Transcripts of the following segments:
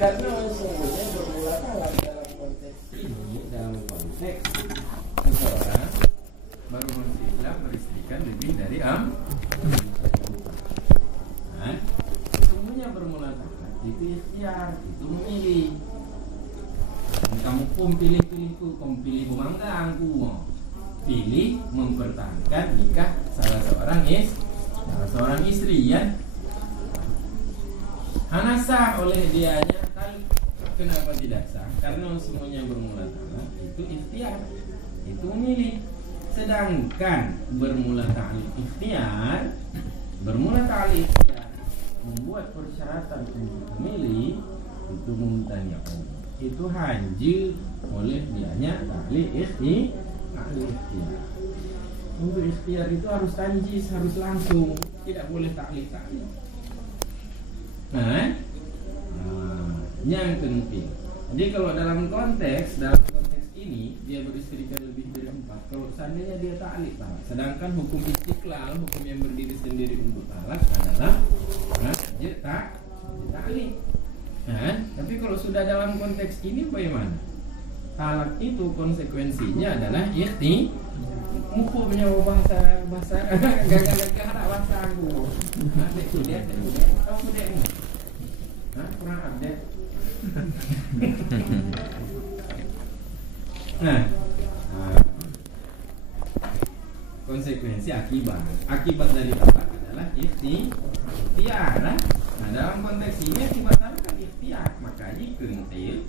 Karena sesungguhnya bermula talak dalam konteks ini, dalam konteks seseorang baru masuk Islam beristrikan lebih dari nah, sesungguhnya bermula talak itu ikhtiar, itu memilih. Kamu pun pilih-pilihku, kamu pilih bumanggaangku, pilih mempertahankan nikah salah seorang istri ya. Hana sah oleh dianya. Kenapa tidak sah? Karena semuanya bermula talak itu ikhtiar, itu memilih. Sedangkan bermula ta'liq ikhtiar membuat persyaratan untuk memilih itu mumtani'un, itu hanjil oleh dianya ta'liq ikhtiar. Untuk ikhtiar itu harus tanjis, harus langsung, tidak boleh ta'liq. Yang penting. Jadi kalau dalam konteks ini dia beristrikan lebih dari 4. Kalau seandainya dia ta'liq talak, sedangkan hukum istiqlal, hukum yang berdiri sendiri untuk talak adalah ta'liq. Tapi kalau sudah dalam konteks ini bagaimana? Talak itu konsekuensinya adalah hukumnya bahasa gagah-gagah ada bahasa aku. Kurang update. Konsekuensi akibat dari talak adalah ikhtiar. Nah, dalam konteks ini akibat talak kan ikhtiar, makanya kentil.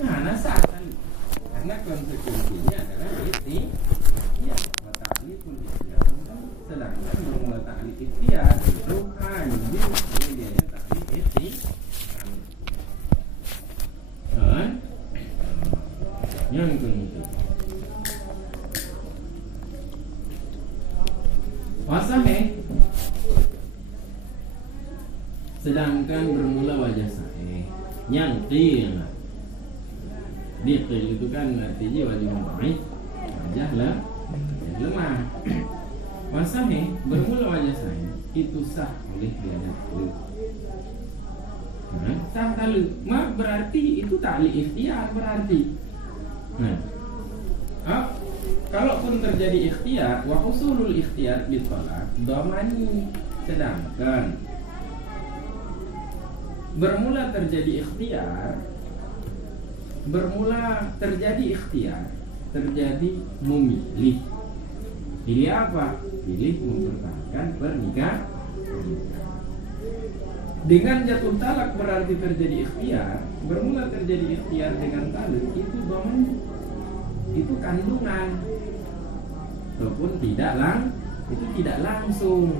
Nasakan karena konsekuensinya adalah ikhtiar. Ta'liqul ikhtiar. Sedangkan bermula ta'liq ikhtiar itu hanya dia ta'liq ikhtiar. Yang kedua, wasaheh, sedangkan bermula wajah sahih. Yang qil, diqil itu kan artinya wajah baik, wajah lemah. Wasaheh bermula wajah sahih itu sah oleh dianya taluk. Sah taluk, mak berarti itu ta'liq ikhtiar berarti. Kalaupun terjadi ikhtiar, wa usulul ikhtiar ditolak domani. Sedangkan bermula terjadi ikhtiar, terjadi memilih. Pilih apa? Pilih mempertahankan pernikahan. Dengan jatuh talak berarti terjadi ikhtiar. Bermula terjadi ikhtiar dengan talak itu domani, itu kandungan. Walaupun itu tidak langsung.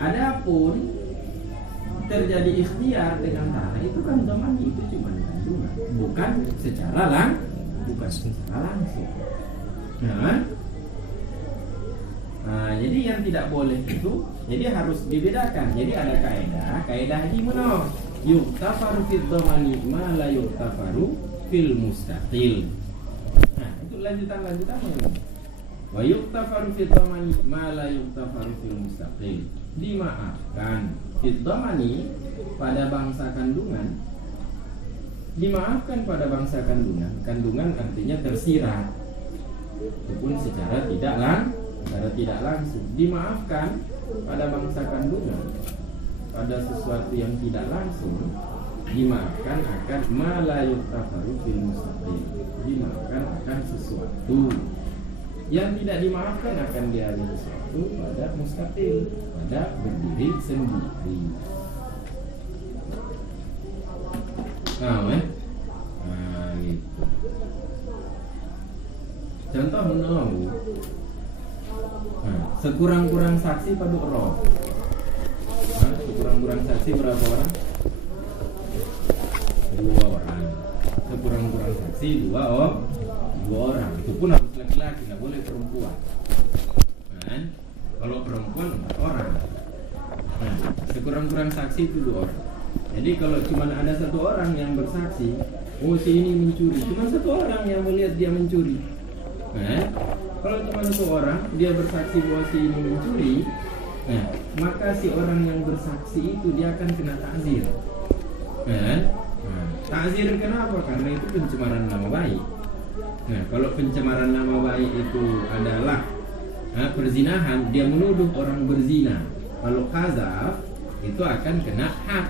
Adapun terjadi ikhtiar dengan talak itu kan domani, itu cuma kandungan, bukan secara langsung. Jadi yang tidak boleh itu, jadi harus dibedakan. Jadi ada kaidah ini mana? Yuktafaru fid dhamani ma la yuktafaru fil mustaqil. Itu lanjutan mana? Wa yuktafaru fid dhamani ma la yuktafaru fil mustaqil. Dimaafkan fid dhamani pada bangsa kandungan. Dimaafkan pada bangsa kandungan. Kandungan artinya tersirat, walaupun secara tidak langsung. Dimaafkan pada bangsa kandungan, pada sesuatu yang tidak langsung. Dimaafkan akan ma la yuktafaru fil mustaqil. Dimaafkan akan sesuatu yang tidak dimaafkan akan dialih sesuatu pada mustaqil, pada berdiri sendiri. Gitu. Contoh menolong. Sekurang-kurang saksi pada roh. Sekurang-kurang saksi berapa orang? 2 orang. Sekurang-kurang saksi 2 orang. Itu pun harus laki-laki, nggak boleh perempuan. Kalau perempuan 4 orang. Sekurang-kurang saksi itu 2 orang. Jadi kalau cuma ada 1 orang yang bersaksi, si ini mencuri, cuma 1 orang yang melihat dia mencuri. Kalau cuma 1 orang dia bersaksi bahwa si ini mencuri, Nah, maka si orang yang bersaksi itu dia akan kena takzir. Nah, takzir kenapa? Karena itu pencemaran nama baik. Nah, kalau pencemaran nama baik itu adalah perzinahan, dia menuduh orang berzina. Kalau kazaf itu akan kena had.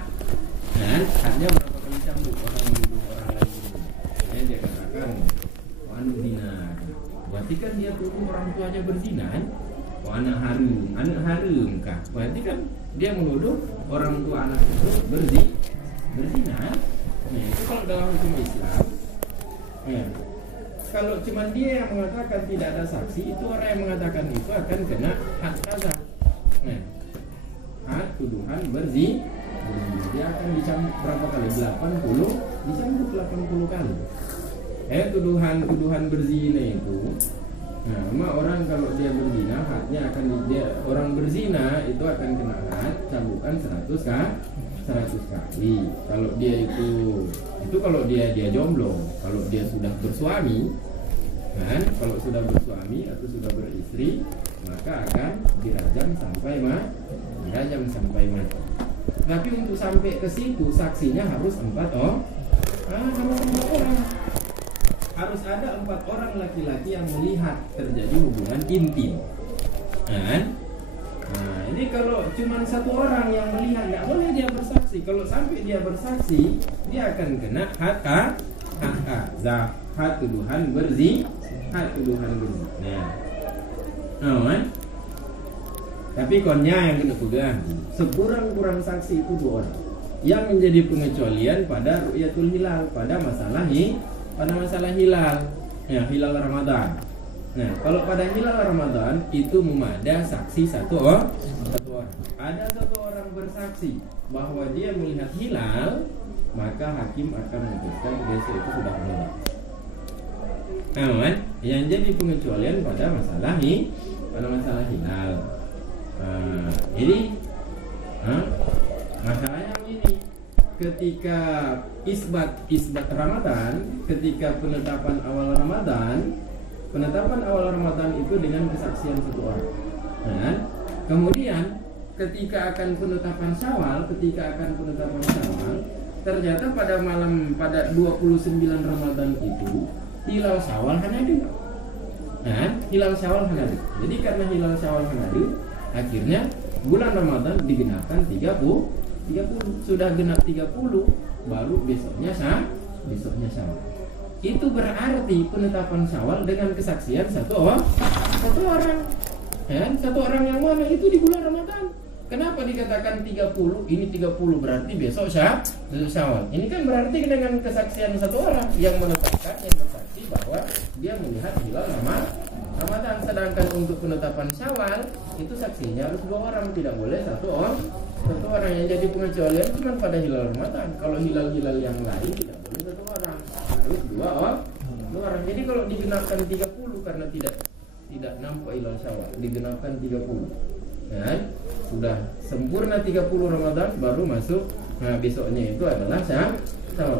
Dan hadnya berapa kali cambuk orang menuduh orang lain berzina. Dia katakan anu zina. Berarti kan dia tuduh orang tuanya berzina. Anak harum kah? Berarti kan dia menuduh orang tua anak itu berzina. Nah, itu kalau dalam hukum Islam. Ya. Kalau cuma dia yang mengatakan tidak ada saksi, itu orang yang mengatakan itu akan kena had kazaf. Nah, had tuduhan berzina. Dia akan dicambuk berapa kali? 80, dicambuk 80 kali. Tuduhan berzina itu. Nah, orang kalau dia berzina, hadnya akan orang berzina itu akan kena had cambukan 100 kali. Kalau dia itu kalau dia jomblo. Kalau dia sudah bersuami, kan? Kalau sudah bersuami atau sudah beristri, maka akan dirajam sampai mati. Tapi untuk sampai ke situ saksinya harus 4 orang. Harus ada 4 orang laki-laki yang melihat terjadi hubungan intim. Nah, ini kalau cuma 1 orang yang melihat, nggak boleh dia bersaksi. Kalau sampai dia bersaksi, dia akan kena had kazaf, had tuduhan berzina. Nah, tapi konnya yang kena pegang, sekurang-kurang saksi itu 2 orang. Yang menjadi pengecualian pada ru'yatul hilal, pada masalah hilal, ya, hilal Ramadan. Nah, kalau pada hilal Ramadan itu memada saksi 1 orang. Ada 1 orang bersaksi bahwa dia melihat hilal, maka hakim akan memutuskan besok itu sudah Ramadan. Nah, yang jadi pengecualian pada masalah hilal. Jadi masalahnya ini, ketika isbat Ramadan, ketika penetapan awal Ramadan itu dengan kesaksian 1 orang. Nah, kemudian ketika akan penetapan Syawal, ternyata pada 29 Ramadan itu hilal Syawal hanadu. Nah, hilal Syawal hanadu. Jadi karena hilal Syawal hanadu, akhirnya bulan Ramadan digenapkan 30. Sudah genap 30, baru besoknya Syawal. Itu berarti penetapan Syawal dengan kesaksian 1 orang. Ya, 1 orang yang mana itu di bulan Ramadan. Kenapa dikatakan 30? Ini 30 berarti besok Syawal. Ini kan berarti dengan kesaksian 1 orang yang menetapkan, yang bersaksi bahwa dia melihat hilal Ramadan. Sedangkan untuk penetapan Syawal itu saksinya harus 2 orang, tidak boleh 1 orang. 1 orang yang jadi pengecualian cuma pada hilal Ramadan. Kalau hilal-hilal yang lain tidak boleh 1 orang, harus 2 orang. Jadi kalau digenapkan 30 karena tidak nampak hilal Syawal, digenapkan 30. Ya, sudah sempurna 30 Ramadan baru masuk. Nah, besoknya itu adalah Syawal.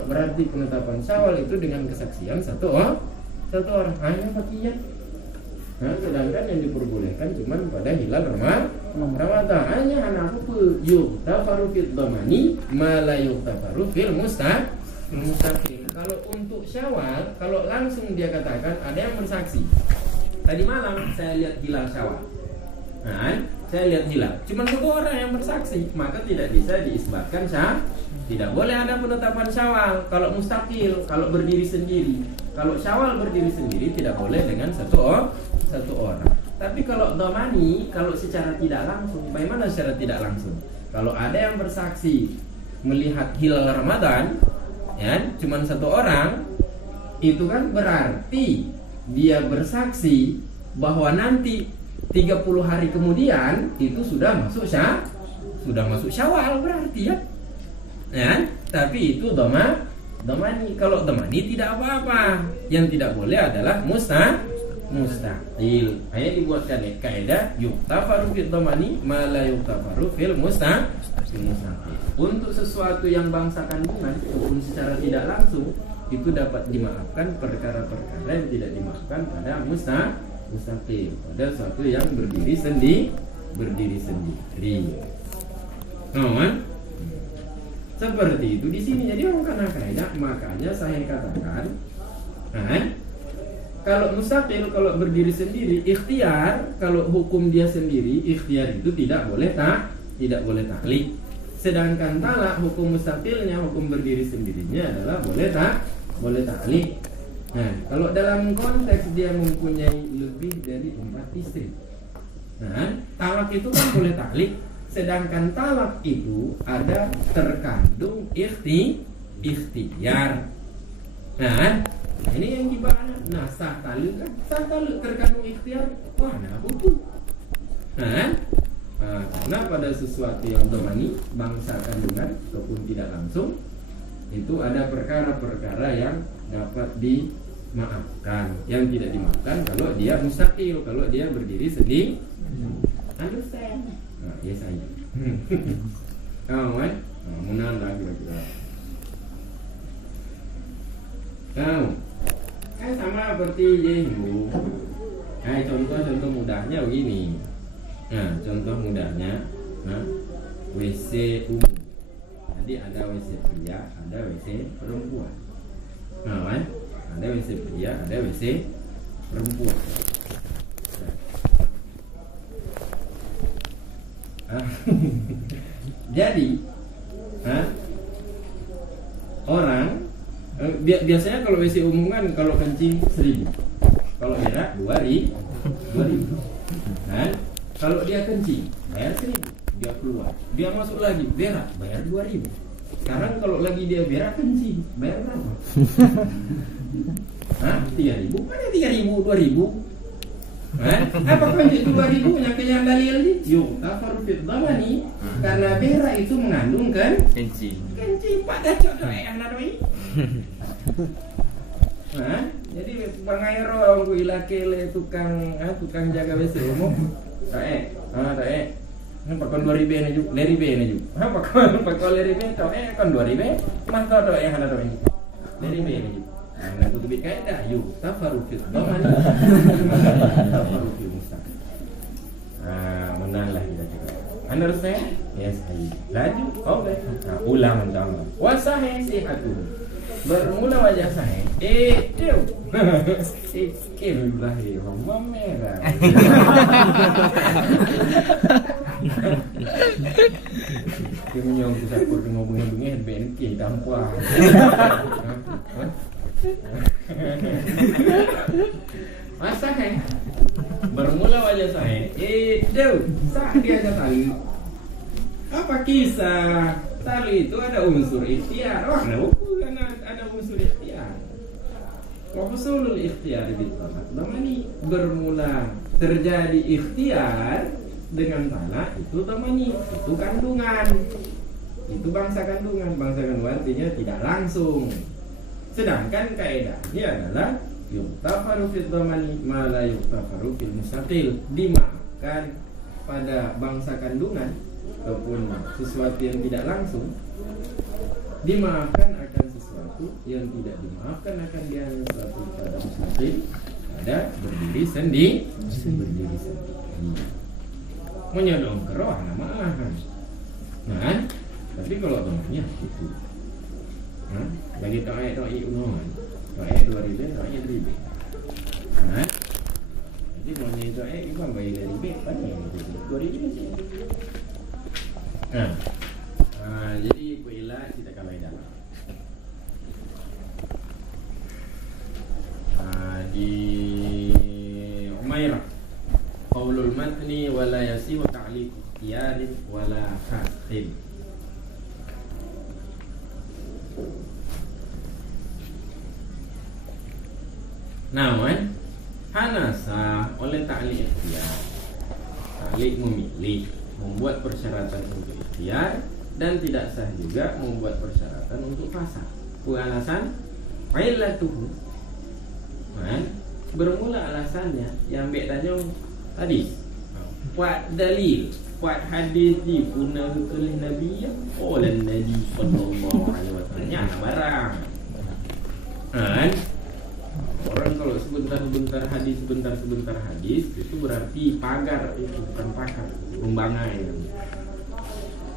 Berarti penetapan Syawal itu dengan kesaksian 1 orang. Hanya fakiyah. Nah, sedangkan yang diperbolehkan cuma pada hilal Ramadan. Hanya anak yughtafaru fid dhamani ma la yughtafaru fil mustaqim. Kalau untuk Syawal, kalau langsung dia katakan ada yang bersaksi. Tadi malam saya lihat hilal Syawal. Nah, saya lihat hilal. Cuma 1 orang yang bersaksi, maka tidak bisa diisbatkan tidak boleh ada penetapan Syawal. Kalau mustaqil, kalau berdiri sendiri. Kalau Syawal berdiri sendiri tidak boleh dengan 1 orang. Tapi kalau dhamani, kalau secara tidak langsung, bagaimana secara tidak langsung? Kalau ada yang bersaksi melihat hilal Ramadan, ya, cuma 1 orang, itu kan berarti dia bersaksi bahwa nanti 30 hari kemudian itu sudah masuk Syawal berarti ya. Ya, tapi itu dhamani. Kalau dhamani tidak apa-apa. Yang tidak boleh adalah mustaqil. Hanya dibuatkan kaidah yughtafaru fid dhamani ma la yughtafaru fil mustaqil. Untuk sesuatu yang bangsa kandungan ataupun secara tidak langsung itu dapat dimaafkan perkara-perkara yang tidak dimaafkan pada mustaqil, pada sesuatu yang berdiri berdiri sendiri. Kan? Seperti itu di sini. Jadi orang karena kaidah, makanya saya katakan, kalau mustaqil, kalau berdiri sendiri, ikhtiar, kalau hukum dia sendiri, ikhtiar itu tidak boleh taklid. Sedangkan talak, hukum mustaqilnya, hukum berdiri sendirinya adalah boleh taklid. Nah, kalau dalam konteks dia mempunyai lebih dari 4 istri, nah, talak itu kan boleh taklid. Sedangkan talak itu ada terkandung ikhtiar. Nah, ini yang gimana? Nah, sah talak kan? Sah talak terkandung ikhtiar. Wah, nah hukum. Nah, karena pada sesuatu yang domani, bangsa kandungan ataupun tidak langsung, itu ada perkara-perkara yang dapat dimaafkan. Yang tidak dimaafkan kalau dia mustaqil, kalau dia berdiri sendiri. Understand? Nah, yes saya. Munan lah kira-kira. Sama seperti Yehu. Contoh mudahnya begini. Nah, contoh mudahnya, WC umum. Jadi ada WC pria, ada WC perempuan. Ada WC pria, ada WC perempuan. Jadi orang biasanya kalau WC umum kan kalau kencing 1.000, kalau berak 2.000. Kalau dia kencing bayar 1.000, dia keluar, dia masuk lagi berak bayar 2.000. Sekarang kalau lagi dia berak kencing bayar berapa? 3.000? Mana 3.000, 2.000? Apakah itu 2.000 yang kenyang dalil ni? Yuk, tafaru fit dhamani, karena berak itu mengandung kan kencing pada contoh yang naroi. Jadi Bang Airo aku ilakele tukang jaga WC umum. Tak pakon 2.000 ni juk, 2.000 ni juk. Pakon 2.000 tu kon 2.000, mah tu yang naroi. 2.000 ni juk. Nah, itu lebih kaidah. Yuk, tafaru fit dhamani. Tafaru fil mustaqil. Menanglah kita juga. Understand? Yes, laju. Okay. Ulang contoh. Wasahih sihatu. Bermula wajah sahih. Dew. Sikil lahir merah. Kemudian kita pergi ngomong-ngomong BNK dampuan. Sahih. Bermula wajah sahih. Dew. Sah dia aja tali. Apa kisah? Tali itu ada unsur ikhtiar. Bukan ada unsur ikhtiar. Wahusulul ikhtiar bitalak. Damani bermula terjadi ikhtiar dengan talak itu damani, itu kandungan. Itu bangsa kandungan artinya tidak langsung. Sedangkan kaidahnya adalah yuktafaru fil dhamani ma la yuktafaru fil mustaqil. Dimaafkan pada bangsa kandungan ataupun sesuatu yang tidak langsung, dimaafkan akan sesuatu yang tidak dimaafkan akan dia sesuatu pada mustaqil, ada berdiri sendiri. Menyodong keroh nama nah, tapi kalau namanya itu bagi to'e unohan, to'e 2.000, to'e 3.000. Jadi maunya to'e ikan bayi dari B, banyak 2.000. Jadi kuilah kita kalai dalam. Di Umairah, qaulul matni wala yasihu ta'liq ikhtiyarin wala faskhil. Namun hanasa oleh ta'liq ikhtiar, ta'liq memilih, membuat persyaratan untuk ikhtiar, dan tidak sah juga membuat persyaratan untuk fasad. Alasan illatuhu, bermula alasannya yang bedanya tadi buat dalil, buat hadis di punah oleh Nabi oleh Nabi sallallahu alaihi wasallam barang. Orang kalau sebentar-sebentar hadis itu berarti pagar, itu bukan pakar. Pembangai,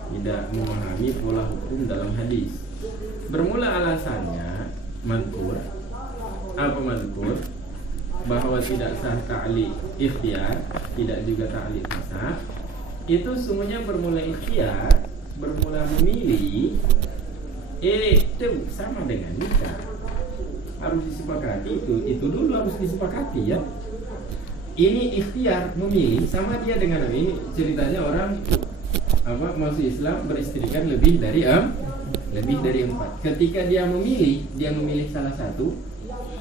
tidak memahami pola hukum dalam hadis. Bermula alasannya madkur. Apa madkur? Bahwa tidak sah ta'liq ikhtiyar, tidak juga ta'liq fasakh. Itu semuanya bermula ikhtiyar, bermula memilih. Itu sama dengan nikah. Harus disepakati itu dulu harus disepakati ya. Ini ikhtiar memilih sama dia dengan ini ceritanya orang masuk Islam beristrikan lebih dari 4. Ketika dia memilih salah satu,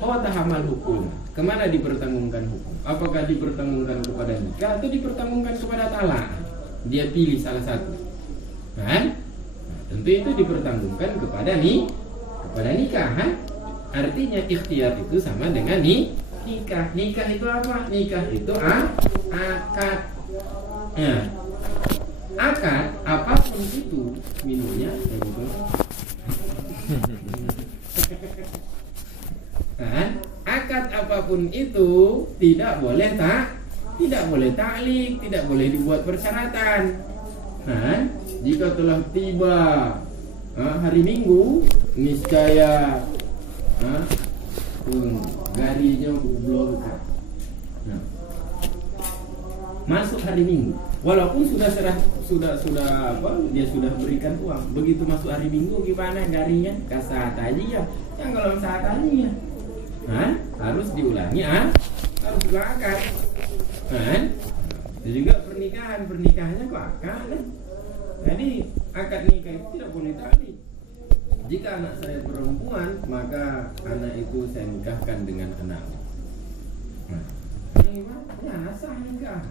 tahamal hukum. Kemana dipertanggungkan hukum? Apakah dipertanggungkan kepada nikah atau dipertanggungkan kepada talak? Dia pilih salah satu. Kan? Nah, tentu itu dipertanggungkan kepada nikah, kan? Artinya ikhtiar itu sama dengan nikah. Nikah itu apa? Nikah itu akad. Nah, akad apapun itu minumnya kan? Akad apapun itu tidak boleh ta'liq, tidak boleh dibuat persyaratan. Kan? Jika telah tiba hari Minggu, niscaya garinya belum nah, masuk hari Minggu, walaupun sudah dia sudah berikan uang. Begitu masuk hari Minggu gimana garinya? Kasat aja ya. Yang kalau saat tanya harus diulangi harus dilakukan kan? Juga pernikahannya kok akad kan? Jadi akad nikah itu tidak boleh ta'liq. Jika anak saya perempuan, maka anak itu saya nikahkan dengan anak. Nah, ini sah nikah.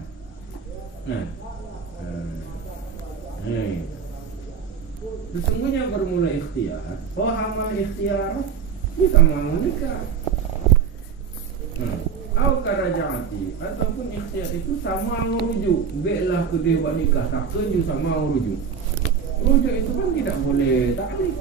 Sesungguhnya bermula ikhtiar. Hamal ikhtiar kita mau nikah. Au karajaati ataupun ikhtiar itu sama merujuk. Baiklah kedua nikah tak setuju sama merujuk. Rujuk itu kan tidak boleh ta'liq.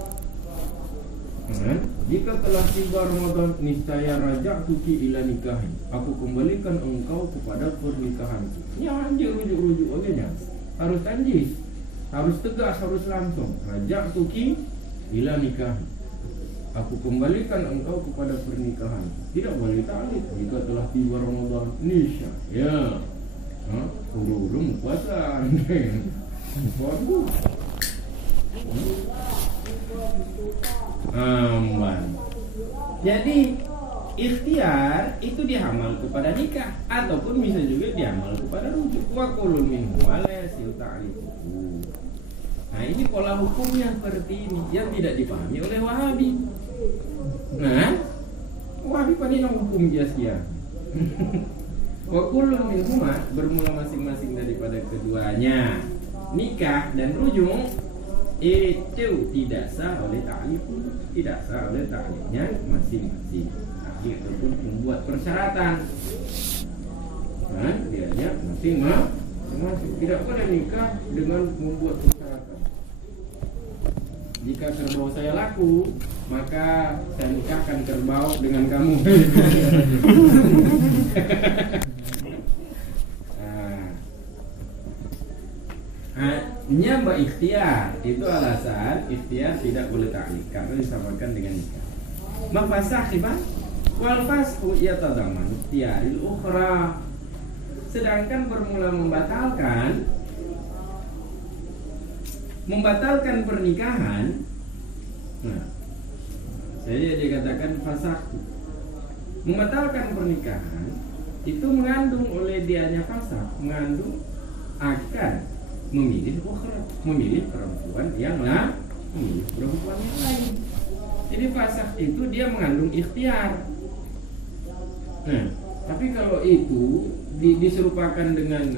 Jika telah tiba Ramadan, niscaya raja'tuki ila nikahi. Aku kembalikan engkau kepada pernikahanku. Ya anjir rujuk-rujuk olehnya. Harus tanjis, harus tegas, harus langsung. Raja'tuki ila nikahi. Aku kembalikan engkau kepada pernikahan. Tidak boleh ta'liq. Jika telah tiba Ramadan, nisya. Ya. Urung puasa. Bagus. Aman. Jadi ikhtiar itu diamal kepada nikah ataupun bisa juga diamal kepada rujuk. Wa kulun minhu wa la yasil ta'liquhu. Nah, ini pola hukumnya seperti ini yang tidak dipahami oleh Wahabi. Nah, Wahabi pada yang hukum biasa. Wa kulun minhu bermula masing-masing daripada keduanya. Nikah dan rujuk itu tidak sah oleh ta'liq, tidak sah oleh ta'liqnya masing-masing. Ta'liq ataupun membuat persyaratan. Dianya masing-masing. Tidak boleh nikah dengan membuat persyaratan. Jika kerbau saya laku, maka saya nikahkan kerbau dengan kamu. Nyamba ikhtiar itu alasan ikhtiar tidak boleh ta'liq karena disamakan dengan nikah. Mafasakhiban wal fasqu yatadaman ikhtiaril ukhra. Sedangkan bermula membatalkan pernikahan. Nah, saya dikatakan fasakh. Membatalkan pernikahan itu mengandung oleh dianya fasakh, mengandung akan memilih perempuan yang lain. Jadi fasakh itu dia mengandung ikhtiar. Tapi kalau itu diserupakan dengan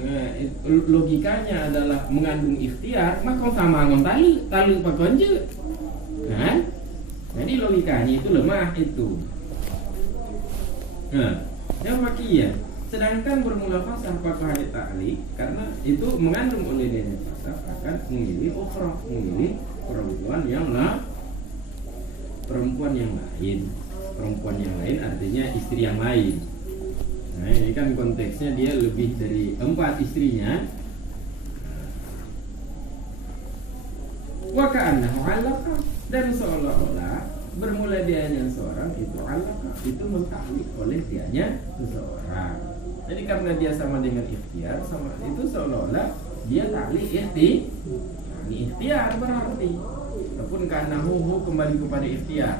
logikanya adalah mengandung ikhtiar, maka sama ngon tali pakonje. Kan? Jadi logikanya itu lemah itu. Yang makiyah. Sedangkan bermula fasakh apakah ada ta'liq karena itu mengandung oleh dia fasakh akan memilih ukhra, memilih perempuan yang lain. Perempuan yang lain artinya istri yang lain. Nah, ini kan konteksnya dia lebih dari 4 istrinya. Wa ka'annahu 'allaqa, dan seolah-olah bermula dianya seorang itu 'allaqa, itu mentaklik oleh dianya seseorang. Jadi karena dia sama dengan ikhtiar, sama itu seolah-olah dia taklik ikhtiar berarti. Ataupun ka'annahu kembali kepada ikhtiar.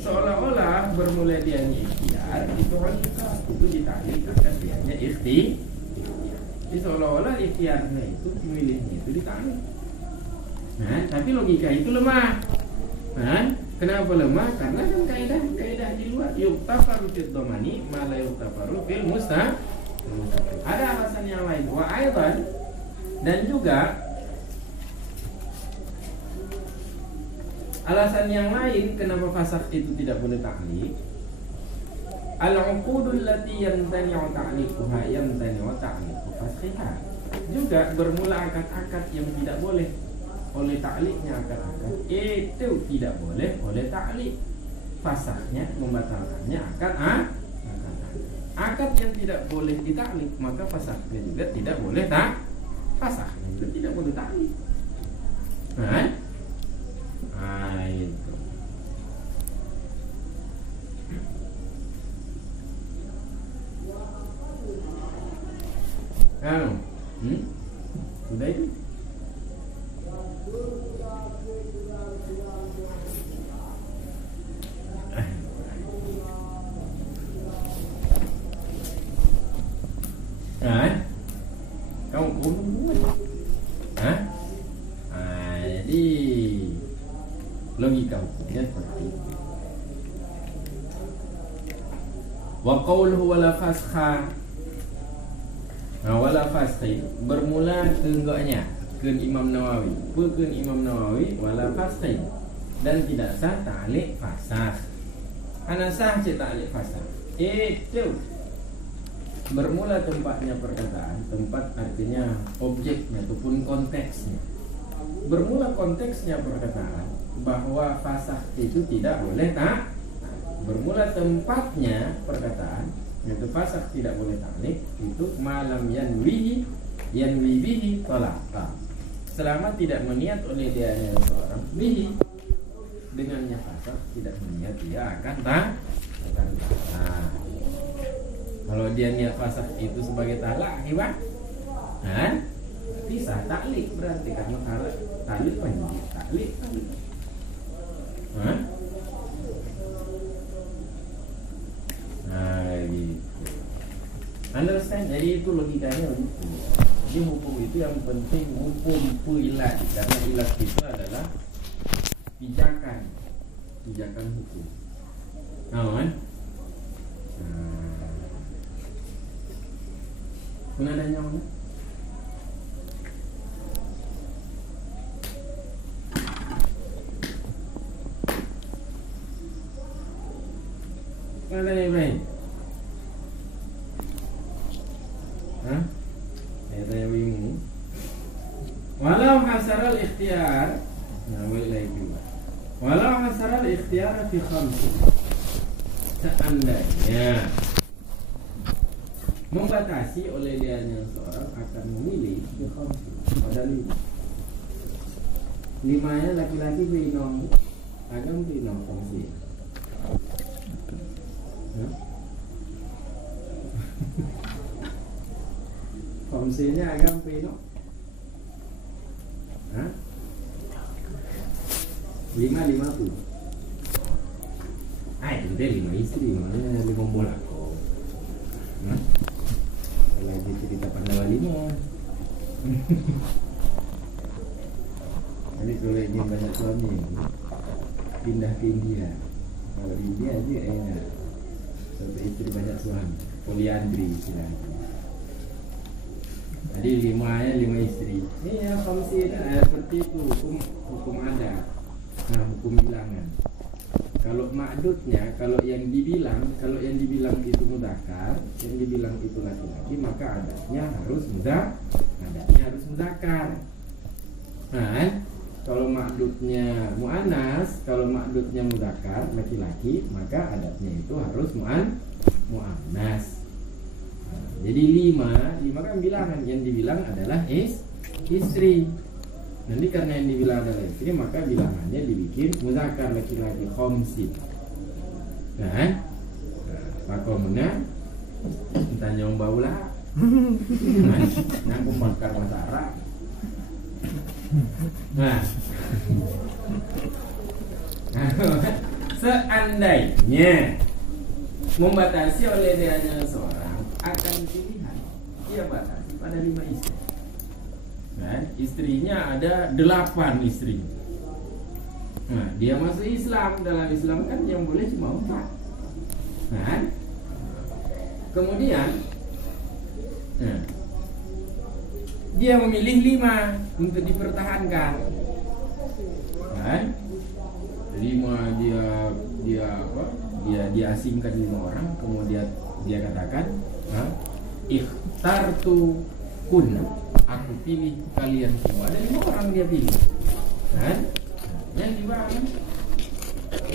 Seolah-olah bermula dianya ikhtiar, itu 'allaqa, itu ditaklik akan dianya ikhtiar. Jadi seolah-olah ikhtiarnya itu, memilihnya itu ditaklik. Nah, tapi logika itu lemah. Nah, kenapa lemah? Karena kan kaidah di luar yuktafaru fid dhamani ma la yuktafaru fil mustaqil. Ada alasan yang lain. Wa aidan, dan juga alasan yang lain kenapa fasakh itu tidak boleh taklif. Al-uqudul lati yamtani'u ta'liquha yamtani'u ta'liqu fasakhiha. Juga bermula akad-akad yang tidak boleh oleh takliknya akad-akad itu tidak boleh oleh taklik. Fasahnya membatalkannya akad yang tidak boleh ditaklik, maka fasahnya juga tidak boleh fasahnya juga tidak boleh taklik. Itu. Sudah itu. Kamu kumpulan. Jadi logika hukumnya seperti itu. Wa qawluhu wala fasakha. Wala fasakhi bermula enggaknya ke Imam Nawawi. Bukan Imam Nawawi wala fasakhi, dan tidak sah ta'liq fasakh. Ana sah ta'liq fasakh. Itu bermula tempatnya perkataan, tempat artinya objeknya ataupun konteksnya. Bermula konteksnya perkataan bahwa fasakh itu tidak boleh bermula tempatnya perkataan yaitu fasakh tidak boleh taklik, itu malam yanwi bihi talaqa, selama tidak meniat oleh dia seorang bihi dengannya fasakh, tidak meniat dia akan kalau dia niat fasakh itu sebagai talak hiwah, bisa taklik berarti karena taklik panjang taklik. Gitu. Understand? Jadi itu logikanya begitu. Jadi hukum itu yang penting hukum ilat, karena ilat itu adalah pijakan hukum. Kan? Pun ada nyawa? Mana Ibrahim? Saya bingung. Walau hasaral ikhtiar, walau hasaral ikhtiar fi khamsi, seandainya membatasi oleh dia seorang akan memilih fi khamsi pada 5 nya laki-laki binong agam binong khamsi. Khamsinya agam binong 5 tuh. Itu dia 5 istri, makanya 5 bola kok. Kalau lagi cerita Pandawa 5. Jadi kalau ingin banyak suami, pindah ke India. Kalau di India dia enak, satu istri banyak suami, poliandri istilahnya. Jadi 5 istri. Iya, khamsi seperti itu hukum adat. Nah, hukum bilangan. Kalau makdudnya, kalau yang dibilang itu mudzakkar, yang dibilang itu laki-laki, maka adatnya harus mudzakkar. Nah, kalau makdudnya muannas, kalau makdudnya mudzakkar laki-laki, maka adatnya itu harus muannas. Jadi 5 kan bilangan, yang dibilang adalah istri. Nanti karena yang dibilang adalah istri, maka bilangannya dibikin muzakkar laki-laki khamsin. Kan? Maka muna tanya mbak ulah. Nah, aku makan masara. Nah, seandainya membatasi oleh dia seorang akan pilihan, dia batasi pada 5 istri. Nah, istrinya ada 8 istri. Nah, dia masuk Islam. Dalam Islam kan yang boleh cuma 4. Nah, kemudian dia memilih 5 untuk dipertahankan. Kan? 5 dia asingkan 5 orang, kemudian dia katakan, ikhtartu kun, aku pilih kalian semua. Ada 5 orang dia pilih. Kan? Yang dibahas.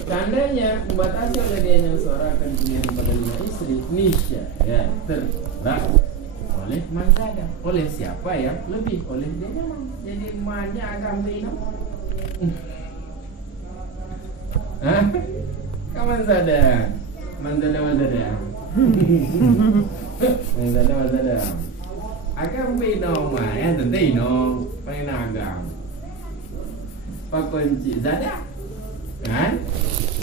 Seandainya membatasi oleh dia yang seorang akan pilihan pada 5 istri, nisya ya terbak oleh manzada, oleh siapa yang lebih, oleh dia memang. Jadi mannya agak minum. Kaman zada, manzada. Manzada. Agak minum ya, tentu minum, paling agam. Pakunci zada, kan?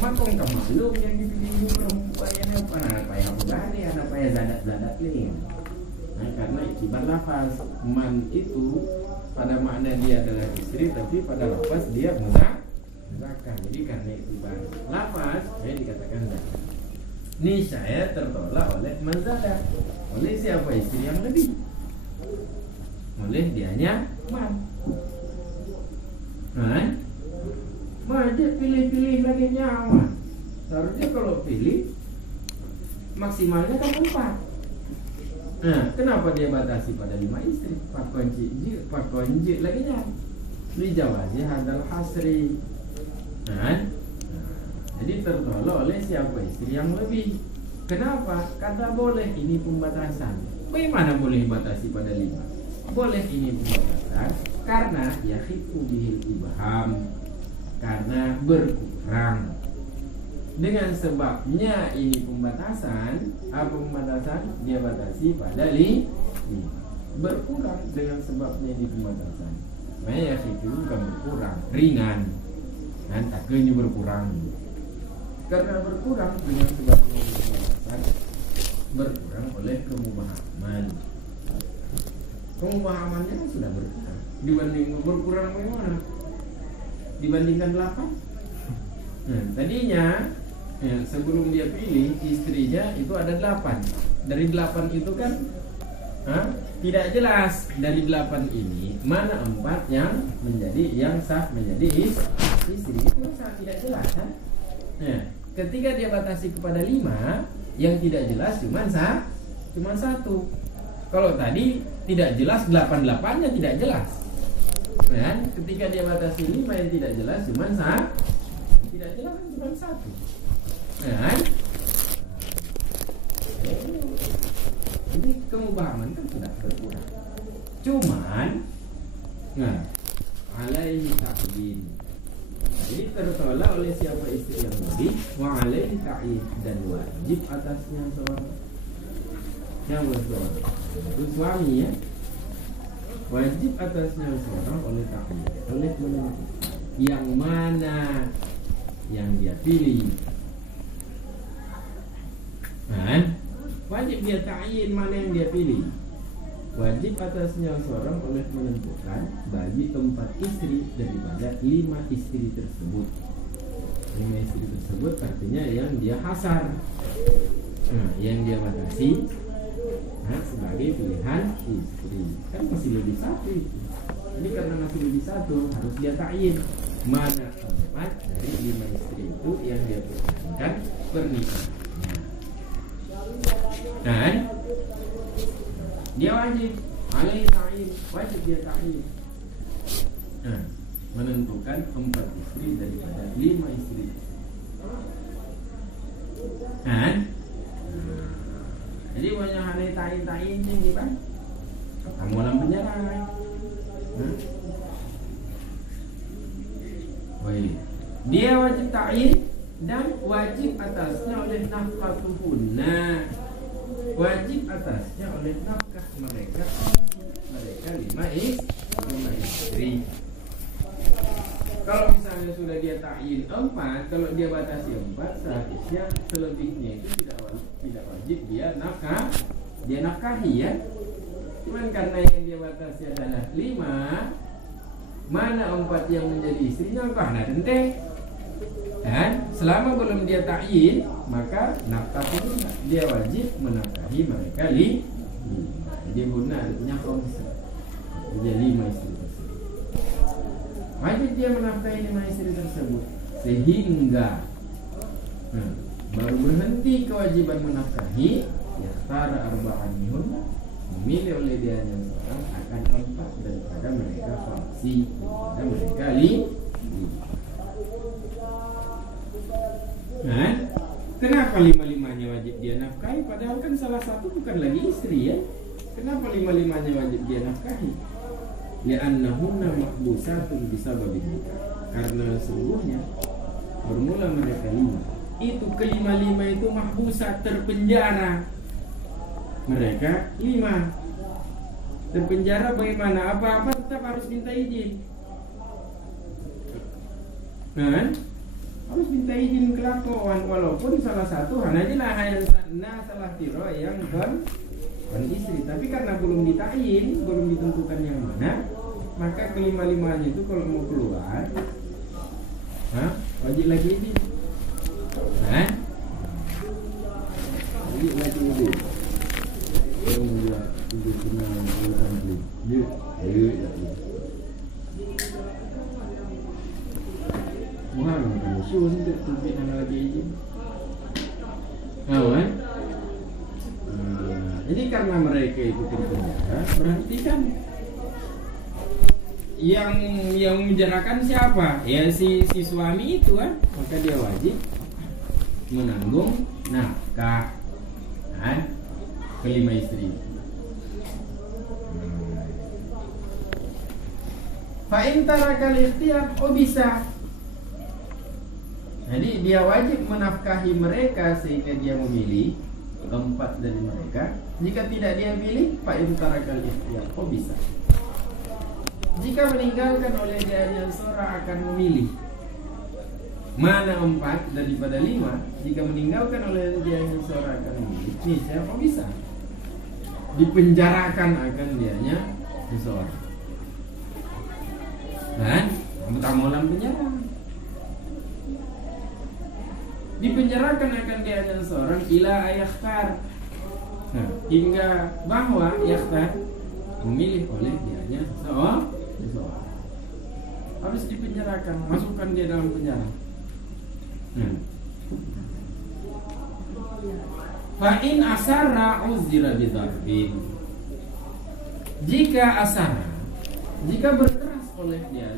Makong kamalum yang dipilih perempuan yang apa? Apa yang berani, apa yang zada ini? Nah, karena ikibat lafaz man itu pada makna dia adalah istri, tapi pada lafaz dia muzakkar. Jadi karena ikibat lafaz saya dikatakan zakat. Ini saya tertolak oleh manzada, oleh siapa istri yang lebih, oleh dianya man. Dia pilih-pilih lagi nyaman. Seharusnya kalau pilih maksimalnya kan 4. Nah, kenapa dia batasi pada 5 istri? Pakonji lagi ya. Li jawazi hadal hasri. Jadi tertolak oleh siapa istri yang lebih. Kenapa? Kata boleh, ini pembatasan. Bagaimana boleh batasi pada 5? Boleh, ini pembatasan karena ya khifu bihil ibham, karena berkurang. Dengan sebabnya ini pembatasan, apa pembatasan? Dia batasi pada 5. Berkurang dengan sebabnya ini pembatasan. Makanya itu bukan berkurang, ringan. Dan taknya berkurang. Karena berkurang dengan sebabnya ini pembatasan, berkurang oleh kemubahaman. Kemubahamannya kan sudah berkurang. Dibanding berkurang bagaimana? Dibandingkan 8. Tadinya sebelum dia pilih istrinya itu ada 8. Dari 8 itu kan tidak jelas dari 8 ini mana 4 yang menjadi yang sah menjadi istri. Itu sangat tidak jelas kan? Ketika dia batasi kepada 5, yang tidak jelas cuma 1. Kalau tadi tidak jelas 8-8-nya tidak jelas. Ketika dia batasi 5 yang tidak jelas cuma 1. Tidak jelas kan cuma 1. Jadi kemubahaman kan sudah berkurang. Cuman alaihi ta'yin. Jadi tertolak oleh siapa istri yang lebih, wa alaihi ta'yin, dan wajib atasnya seorang. Siapa seorang? Itu suami ya. Wajib atasnya seorang oleh ta'yin, oleh menentukan yang mana yang dia pilih. Wajib dia ta'yin mana yang dia pilih. Wajib atasnya seorang oleh menentukan bagi 4 istri daripada 5 istri tersebut. 5 istri tersebut artinya yang dia hasar, yang dia batasi sebagai pilihan istri. Kan masih lebih 1 itu. Jadi karena masih lebih 1 harus dia ta'yin mana 4 dari 5 istri itu yang dia pertahankan pernikahannya. Dia wajib alaihi ta'yin, wajib dia ta'yin menentukan 4 istri daripada 5 istri. Jadi banyak alaihi ta'yin ini kan kamu dalam penjara. dia wajib ta'yin dan wajib atasnya oleh nafkatuhunna, wajib atasnya oleh nafkah mereka lima istri. Kalau misalnya sudah dia ta'yin 4, kalau dia batasi 4, seharusnya selebihnya itu tidak wajib dia nafkahi ya. Cuman karena yang dia batasi adalah 5, mana 4 yang menjadi istrinya karena tenteng. Dan selama belum dia ta'yin, maka nafkah itu dia wajib menafkahi mereka 5. Jadi guna artinya khamsah. Jadi 5 istri tersebut. Wajib dia menafkahi 5 istri tersebut sehingga baru berhenti kewajiban menafkahi. Yakhtara arba'an minhunna, memilih oleh dia yang seorang akan 4 daripada mereka fasi, dan mereka 5. Nah, kenapa 5-5-nya wajib dia nafkahi? Padahal kan salah satu bukan lagi istri ya. Kenapa 5-5-nya wajib dia nafkahi? Li'annahunna mahbusatun bisababil nikah. Karena sesungguhnya bermula mereka 5. Itu kelima-lima itu mahbusat, terpenjara. Mereka 5 terpenjara bagaimana? Apa-apa tetap harus minta izin. Kan? Harus minta izin kelakuan, walaupun salah satu hanajilah salah tiro yang kan istri, tapi karena belum ditakyin, belum ditentukan yang mana, maka kelima-limanya itu kalau mau keluar, wajib lagi izin. Wajib lagi izin. Jadi karena mereka itu terpenjara, berarti kan yang menjarakan siapa? Ya si suami itu kan, maka dia wajib menanggung nafkah kelima istri. Fa'in tarakal ikhtiyar, bisa. Jadi dia wajib menafkahi mereka sehingga dia memilih 4 dari mereka. Jika tidak dia pilih, fa'in tarakal ikhtiyar, bisa. Jika meninggalkan oleh dia yang seorang akan memilih mana 4 daripada 5. Jika meninggalkan oleh dia yang seorang akan memilih, nih siapa bisa dipenjarakan akan dianya seseorang. Dan tamulan penjara dipenjarakan akan dianya seorang ila ayakhtar, hingga bahwa yakhtar memilih oleh dianya seseorang harus dipenjarakan, masukkan dia dalam penjara. Fa'in asara uzira bidarbin. Jika asara, jika berkeras oleh dia,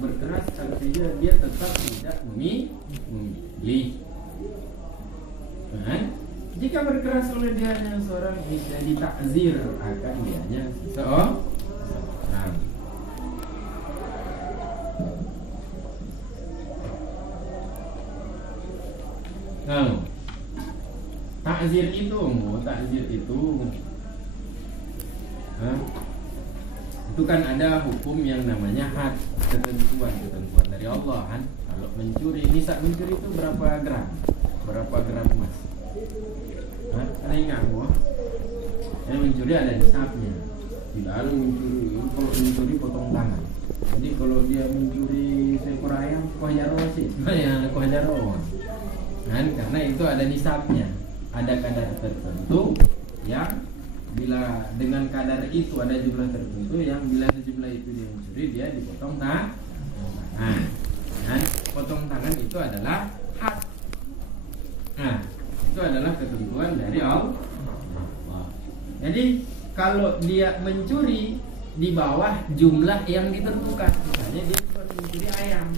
berkeras artinya dia tetap tidak memilih. Jika berkeras oleh dia seorang, bisa ditakzir akan dianya seseorang. Takzir itu kan ada hukum yang namanya had, ketentuan dari Allah kan. Kalau mencuri, nisab mencuri itu berapa gram emas? Ada ingat semua? Yang mencuri ada nisabnya. Tidak ada mencuri, kalau mencuri potong tangan. Jadi kalau dia mencuri seekor ayam, kuah jaro sih, kuah jaro. Karena itu ada nisabnya, ada kadar tertentu yang bila dengan kadar itu ada jumlah tertentu yang bila jumlah itu dia mencuri, dia dipotong tangan. Potong tangan itu adalah hak. Itu adalah ketentuan dari Allah. Jadi kalau dia mencuri di bawah jumlah yang ditentukan, misalnya dia mencuri ayam,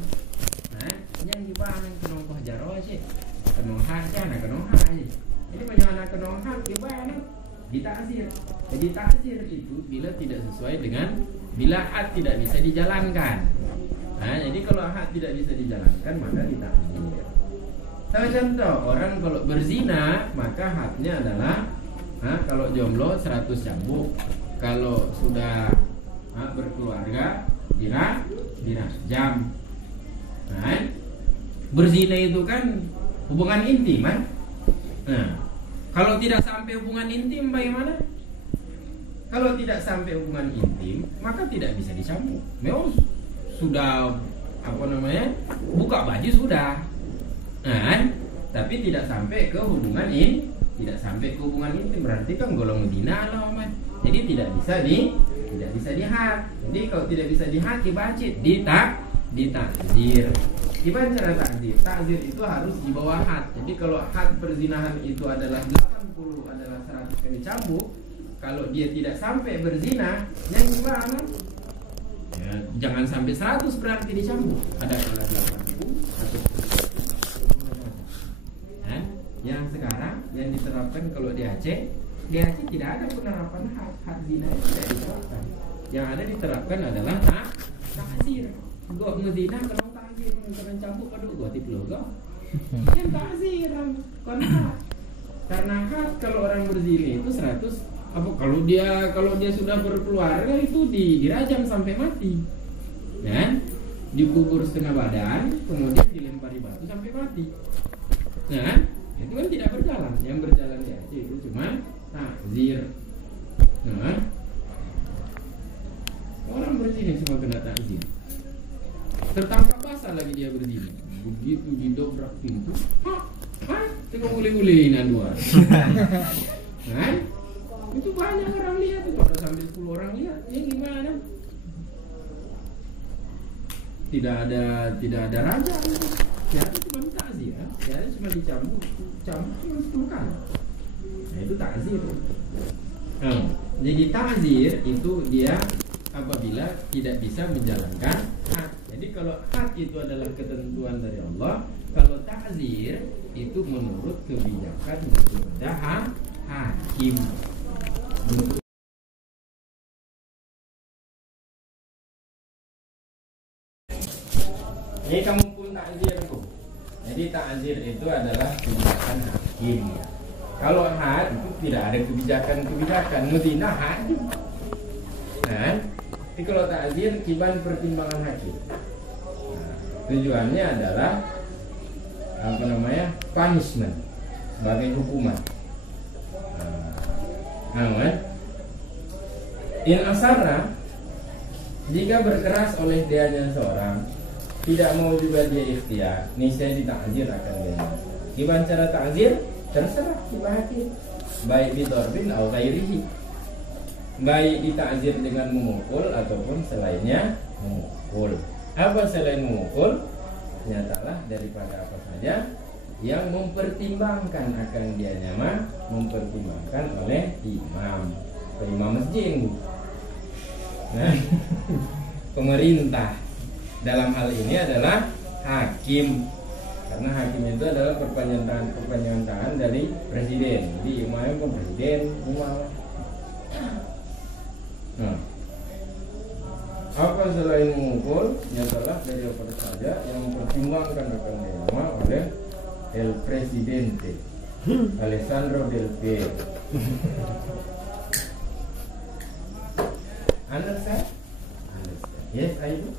yang di bawah yang kenong kuah jaro sih, kenong hak aja, kenong hak aja. Jadi banyak anak kenong hak di bawah ditakzir. Jadi takzir itu bila tidak sesuai dengan, bila had tidak bisa dijalankan. Nah, jadi kalau had tidak bisa dijalankan maka ditakzir. Sama contoh, orang kalau berzina maka hadnya adalah kalau jomblo 100 cambuk, kalau sudah berkeluarga dirajam. Nah, berzina itu kan hubungan intim kan? Nah, kalau tidak sampai hubungan intim bagaimana? Kalau tidak sampai hubungan intim maka tidak bisa dicambuk. Memang sudah buka baju sudah, nah, tapi tidak sampai ke hubungan intim, berarti kan golong zina lah, jadi tidak bisa dihad. Jadi kalau tidak bisa dihad dibacit, ditakzir. Gimana cara takzir? Takzir itu harus di bawah had. Jadi kalau had perzinahan itu adalah 80, adalah 100 kali cambuk, kalau dia tidak sampai berzina, yang gimana? Ya, jangan sampai 100 berarti dicambuk. Ada kelas 80 atau yang sekarang yang diterapkan kalau di Aceh tidak ada penerapan had zina, tidak diterapkan. Yang ada diterapkan adalah takzir. Gua ngezina kalau takzir, kalau cambuk pada gua tiplo gua. Yang takzir karena had kalau orang berzina itu 100. Kalau dia sudah berkeluarga itu dirajam sampai mati, kan? Dikubur setengah badan, kemudian dilempari batu sampai mati. Nah, itu kan tidak berjalan. Yang berjalan di Aceh itu cuma takzir. Nah, orang berzina semua kena takzir. Tertangkap basah lagi dia berzina. Begitu didobrak pintu, tengok gule-gulein dua. Nah, itu banyak orang lihat, itu ada sampai 10 orang lihat. Ini gimana? Tidak ada raja. Ya itu cuma takzir, ya cuma dicambuk cuma 10 kali. Nah, itu takzir. Jadi takzir itu dia apabila tidak bisa menjalankan had. Jadi kalau had itu adalah ketentuan dari Allah, kalau takzir itu menurut kebijakan daripada hakim. Ini kamu pun takzir tuh. Jadi takzir itu adalah kebijakan hakim. Kalau had itu tidak ada kebijakan mudina had. Nah, jadi kalau takzir kiban pertimbangan hakim. Nah, tujuannya adalah punishment sebagai hukuman. In asara, jika berkeras oleh dianya seorang, tidak mau juga dia ikhtiar, niscaya ditakzir akan dia. Gimana cara takzir? Terserah hakim. Baik bidarbin atau ghairihi. Baik ditakzir dengan memukul ataupun selainnya memukul. Apa selain memukul? Nyatalah daripada apa saja yang mempertimbangkan akan dia nyama, mempertimbangkan oleh imam masjid. Nah, pemerintah dalam hal ini adalah hakim, karena hakim itu adalah perpanjangan tangan dari presiden. Jadi imamnya ke presiden, imam. Nah, apa selain memukul, nyatalah dari apa saja yang mempertimbangkan akan dia nyama oleh El Presidente Alessandro Del Piero. Understand? Yes, I do.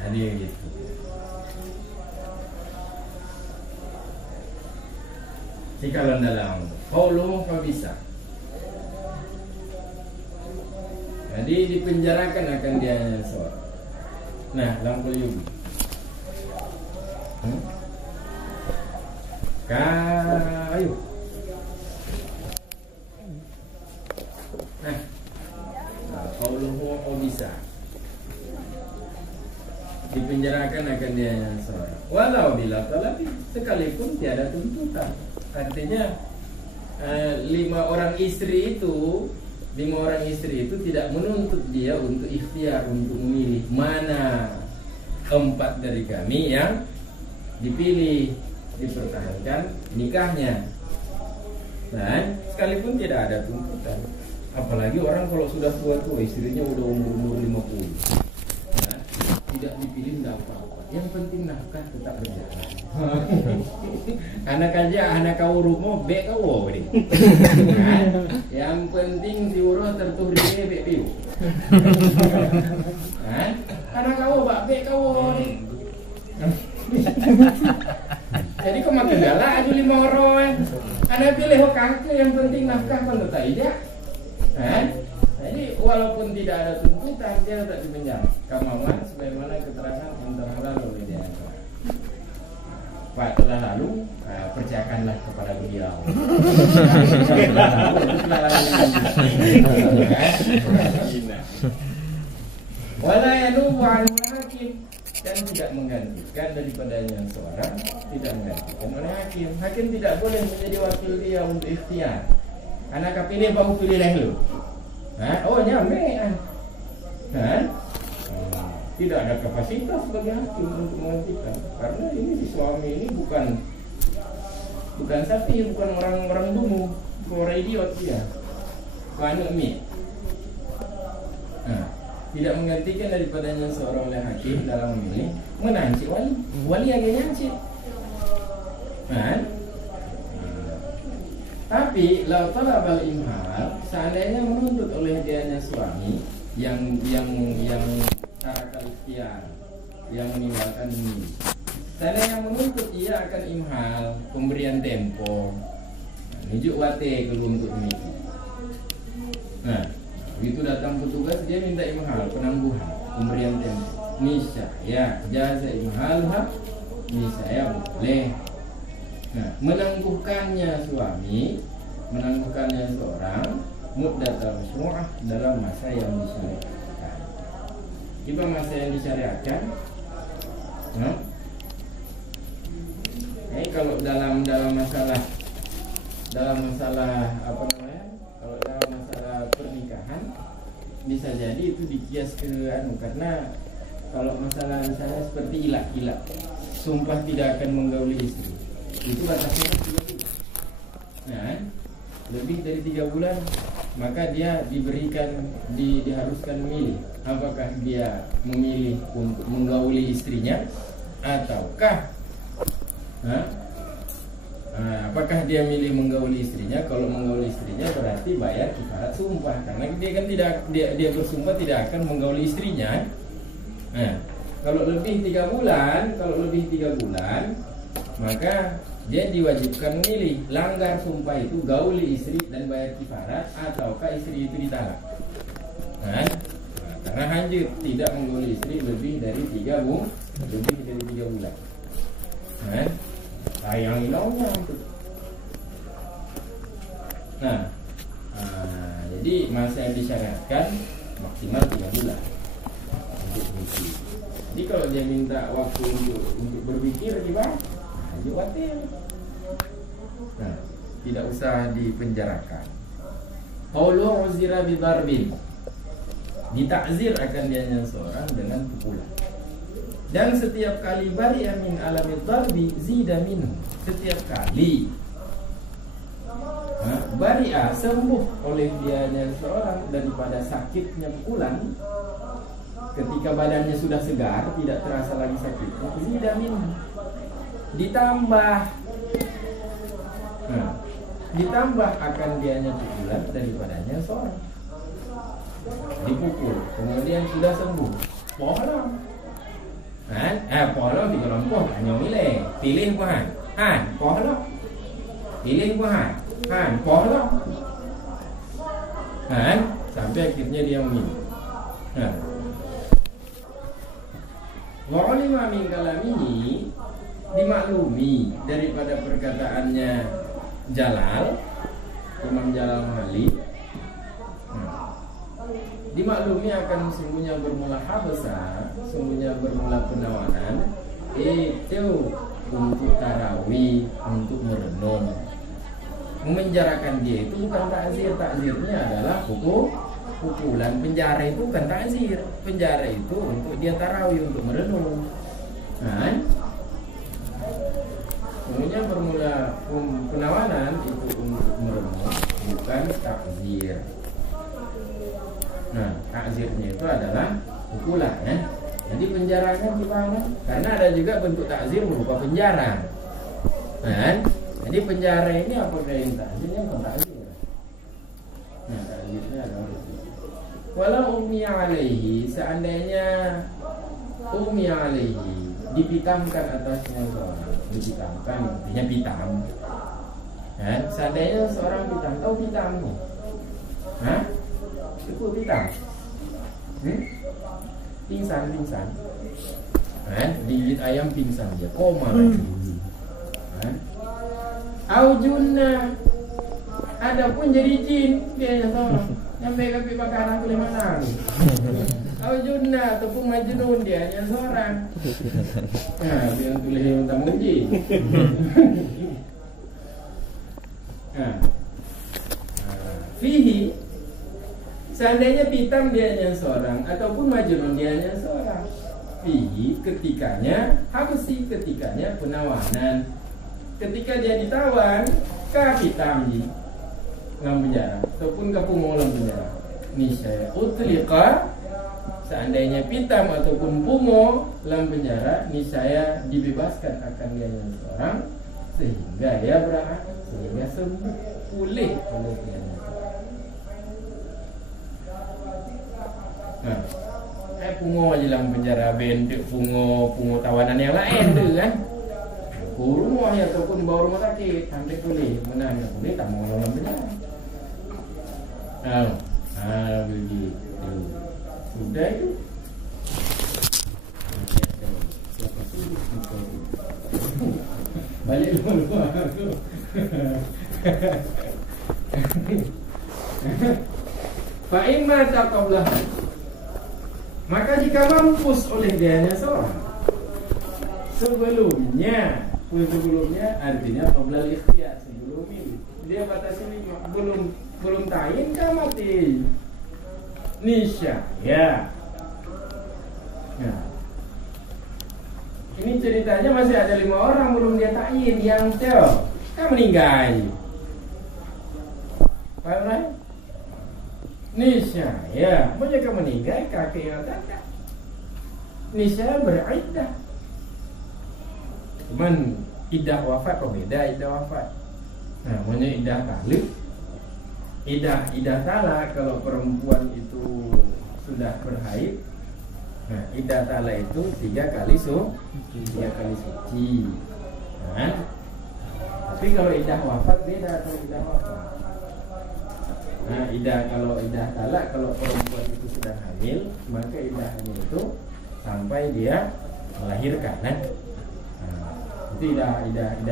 Ada yang gitu. Jika dalam qauluhu fa bisa. Jadi dipenjarakan akan dia seorang. Nah, lampul yubi. Kayu. Nah, qauluhu fa bisa. Dipenjarakan akan dia seorang. Walau bila talabi, sekalipun tiada tuntutan. Artinya 5 orang istri itu tidak menuntut dia untuk ikhtiar, untuk memilih mana 4 dari kami yang dipilih. dipertahankan nikahnya. Dan sekalipun tidak ada tuntutan, apalagi orang kalau sudah tua-tua, istrinya udah umur 50, nah, tidak dipilih tidak apa-apa, yang penting nafkah tetap berjalan. Anak aja, anak kau rumah, bek kau deh. Nah, yang penting si urus tertuh dia bek piu. Nah, anak kau bek kau deh. Jadi kau makin galak aja 5 orang. Anak pilih kakek, yang penting nafkah pun tetap tidak. Jadi walaupun tidak ada tuntutan, dia tetap di penjara. Kemauan sebagaimana keterangan yang telah lalu oleh dia. Pak telah lalu, percayakanlah kepada beliau. Wala yanubu anhu hakim, dan tidak menggantikan daripadanya seorang, tidak menggantikan oleh hakim. Hakim tidak boleh menjadi wakil dia untuk ikhtiar. Anak pilih baru pilih lu. Oh nyampe. Tidak ada kapasitas bagi hakim untuk menggantikan, karena ini si suami ini bukan sapi, bukan orang dungu, orang idiot dia, bukan mie. Tidak menggantikan daripadanya seorang oleh hakim dalam memilih menancik wali agak nyancik. Tapi lau talabal imhal, seandainya menuntut oleh dianya suami yang tarakal ikhtiar, yang meninggalkan ini, seandainya menuntut ia akan imhal, pemberian tempo, nujuk wate kelum untuk ini. Nah, begitu datang petugas dia minta imhal, penangguhan, pemberian tempo. Nisa ya jasa imhal nisa ya boleh. Nah, menangguhkannya suami, menangguhkannya seorang muddatul masyru'ah dalam masa yang disyariatkan. Tiba masa yang disyariatkan. Kalau dalam masalah apa namanya? Kalau dalam masalah pernikahan bisa jadi itu dikias ke karena kalau masalah misalnya seperti ilah, sumpah tidak akan menggauli istri, itu batasnya 3 bulan. Nah, lebih dari 3 bulan maka dia diharuskan memilih apakah dia memilih untuk menggauli istrinya ataukah apakah dia milih menggauli istrinya. Kalau menggauli istrinya berarti bayar kifarat sumpah, karena dia kan dia bersumpah tidak akan menggauli istrinya. Nah, kalau lebih 3 bulan maka dia diwajibkan memilih, langgar sumpah itu gauli istri dan bayar kifarat ataukah istri itu ditalak. Karena hancur tidak menggauli istri lebih dari 3 bulan. Sayang ilaunya itu. Jadi masa yang disyariatkan maksimal 3 bulan untuk berpikir. Jadi kalau dia minta waktu untuk berpikir gimana? Watir. Tidak usah dipenjarakan. Qaulu uzira bi darbin, ditakzir akan dianya seorang dengan pukulan. Dan setiap kali bari'a min alami darbi zida minhu, setiap kali bari'a sembuh oleh dianya seorang daripada sakitnya pukulan, ketika badannya sudah segar, tidak terasa lagi sakit, zida minhu, ditambah akan dianya pukulan daripadanya seorang. Dipukul kemudian sudah sembuh, polong polong di kelompok hanya pilih puhan polong pilih puhan polong sampai akhirnya dia memilih. Wa ulima min kalamihi, dimaklumi daripada perkataannya Jalal, Imam Jalal Mahali, dimaklumi akan sungguhnya bermula habasa, sungguhnya bermula penawanan itu untuk tarawih, untuk merenung. Memenjarakan dia itu bukan takzir, takzirnya adalah pukulan. Penjara itu bukan takzir, penjara itu untuk dia tarawih, untuk merenung. Sebenarnya formula penawanan itu untuk meremuk, bukan takzir. Nah, takzirnya itu adalah pukulan ya. Jadi penjaranya gimana? Karena ada juga bentuk takzir berupa penjara. Kan? Jadi penjara ini apakah yang takzirnya bukan takzir? Nah, takzirnya adalah itu. Walau ummi alaihi, seandainya ummi alaihi dipitamkan atasnya seorang, dipitamkan artinya pitam. Kan? Seandainya seorang pitam, tahu pitam nih? Hah? Itu pitam. Pingsan. Kan? Digigit ayam pingsan dia, koma lagi. Kan? Aujunna, adapun jadi jin dia seorang. Nyampe ke makanan boleh mana nih? Aujunna ataupun majnun dia hanya seorang. Nah, bilang tulis minta muji. Nah, fihi, seandainya pitam dia hanya seorang ataupun majnun dia hanya seorang. Fihi ketikanya, habsi ketikanya penawanan. Ketika dia ditawan, pitam di dalam penjara ataupun pungo dalam penjara. Niscaya utliqa, seandainya pitam ataupun pungo dalam penjara, niscaya dibebaskan akan dia yang seorang sehingga dia beranak, sehingga sembuh pulih oleh dia. Nah, pungo aja dalam penjara, bentuk pungo tawanan yang lain tu kan. Rumah ya ataupun bawa rumah sakit sampai pulih, menang pulih tak mau dalam penjara. Begitu. Sudah itu. Balik dulu. Fa imma taqablah. Maka jika mampus oleh dianya seorang sebelumnya artinya qabla ikhtiyar, sebelum ini dia batas ini belum tayin kan mati nisya ya. Nah, ini ceritanya masih ada 5 orang belum dia tayin, yang teo kan meninggal. Paham kan? Nisya ya, mereka meninggal kakek yang tak nisya beriddah. Cuman iddah wafat kok beda iddah wafat. Nah, namanya iddah talak. Iddah talak kalau perempuan itu sudah berhaid. Nah, iddah talak itu 3 kali suci. Nah, tapi kalau iddah wafat beda atau iddah wafat. Nah, kalau iddah talak, kalau perempuan itu sudah hamil, maka iddahnya itu sampai dia melahirkan, kan? Itu idah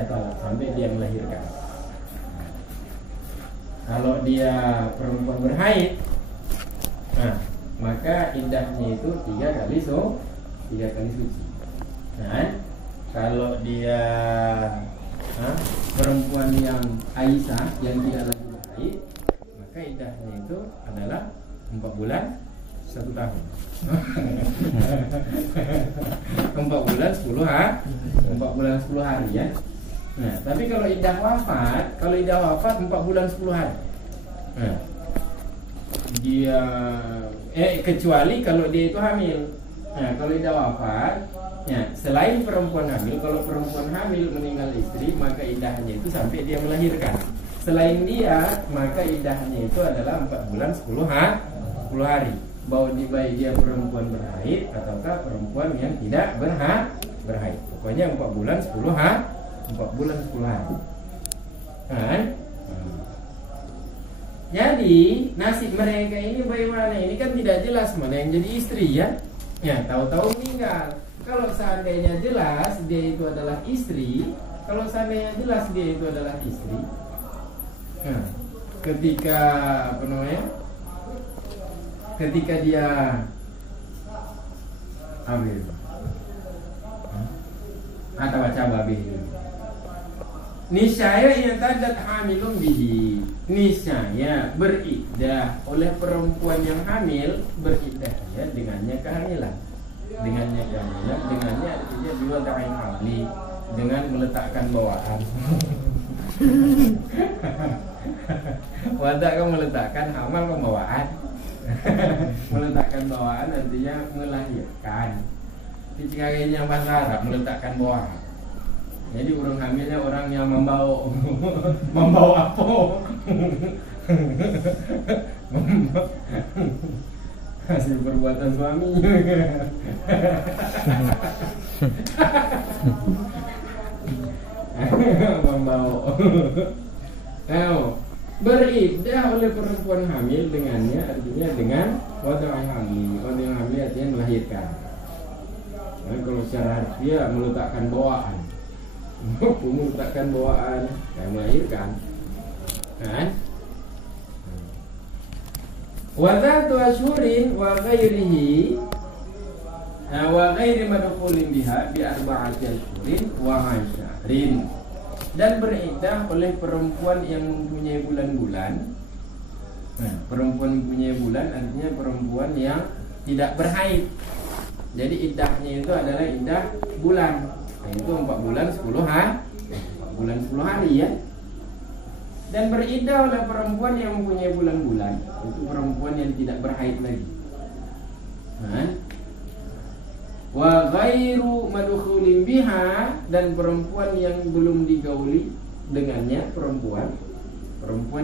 talak sampai dia melahirkan. Kalau dia perempuan berhaid, nah, maka iddahnya itu 3 kali suci. Nah, kalau dia perempuan yang Aisyah yang tidak lagi berhaid, maka iddahnya itu adalah 4 bulan 1 tahun. 4 bulan 10 hari ya. Nah, tapi kalau iddah wafat 4 bulan 10 hari. Nah, dia kecuali kalau dia itu hamil. Nah, kalau iddah wafat, ya, selain perempuan hamil, kalau perempuan hamil meninggal istri, maka iddahnya itu sampai dia melahirkan. Selain dia, maka iddahnya itu adalah 4 bulan 10 hari. Baik dia perempuan berhaid ataukah perempuan yang tidak berhaid. Pokoknya 4 bulan 10 hari. Kan? Jadi nasib mereka ini bagaimana? Ini kan tidak jelas mana yang jadi istri ya. Ya, tahu-tahu meninggal. Kalau seandainya jelas dia itu adalah istri, nah, ketika dia ambil atau baca babi niscaya yang tadat hamilun bihi, niscaya beriddah oleh perempuan yang hamil, beriddah dengannya kehamilan artinya dua ta'in hamli, dengan meletakkan bawaan. Wadah kan meletakkan, hamal kan bawaan. Meletakkan bawaan artinya melahirkan. Jika yang bahasa Arab meletakkan bawaan. Jadi orang hamilnya orang yang membawa membawa apa? Hasil perbuatan suami. Membawa. Beriddah oleh perempuan hamil dengannya artinya dengan wada'il hamil. Wada'il hamil artinya melahirkan. Nah, kalau secara harfiah meletakkan bawaan. Meletakkan bawaan yang melahirkan. Kan? Wadatu asyurin wa ghairihi wa ghairi madkhulin biha bi arba'ati asyurin wa 'ashrin. Dan beriddah oleh perempuan yang mempunyai bulan-bulan. Nah, perempuan mempunyai bulan artinya perempuan yang tidak berhaid. Jadi iddahnya itu adalah iddah bulan. Nah, itu 4 bulan 10 hari. 4 bulan 10 hari ya. Dan beriddah oleh perempuan yang mempunyai bulan-bulan, itu perempuan yang tidak berhaid lagi. Nah, wa ghairu madkhulin biha, dan perempuan yang belum digauli dengannya, perempuan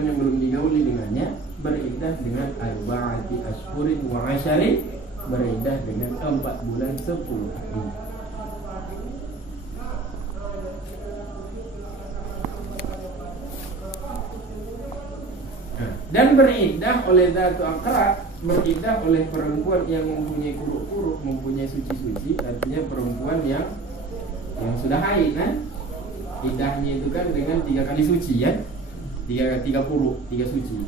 yang belum digauli dengannya beriddah dengan arba'ati ashhurin wa 'ashrin, beriddah dengan 4 bulan 10 hari. Dan beriddah oleh zatu aqra, beriddah oleh perempuan yang mempunyai kuruk-kuruk, mempunyai suci-suci, artinya perempuan yang sudah haid kan. Iddahnya itu kan dengan 3 kali suci ya. 3 kuruk, 3 suci.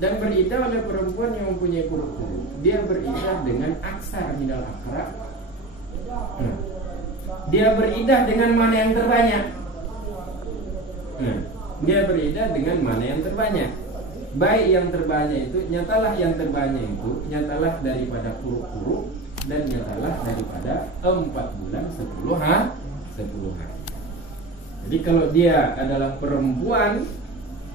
Dan beriddah oleh perempuan yang mempunyai kuruk-kuruk, dia beriddah dengan aksar minal aqra. Dia beriddah dengan mana yang terbanyak. Dia beriddah dengan mana yang terbanyak. Baik yang terbanyak itu, nyatalah yang terbanyak itu nyatalah daripada kuruk-kuruk, dan nyatalah daripada 4 bulan 10 hari. Jadi kalau dia adalah perempuan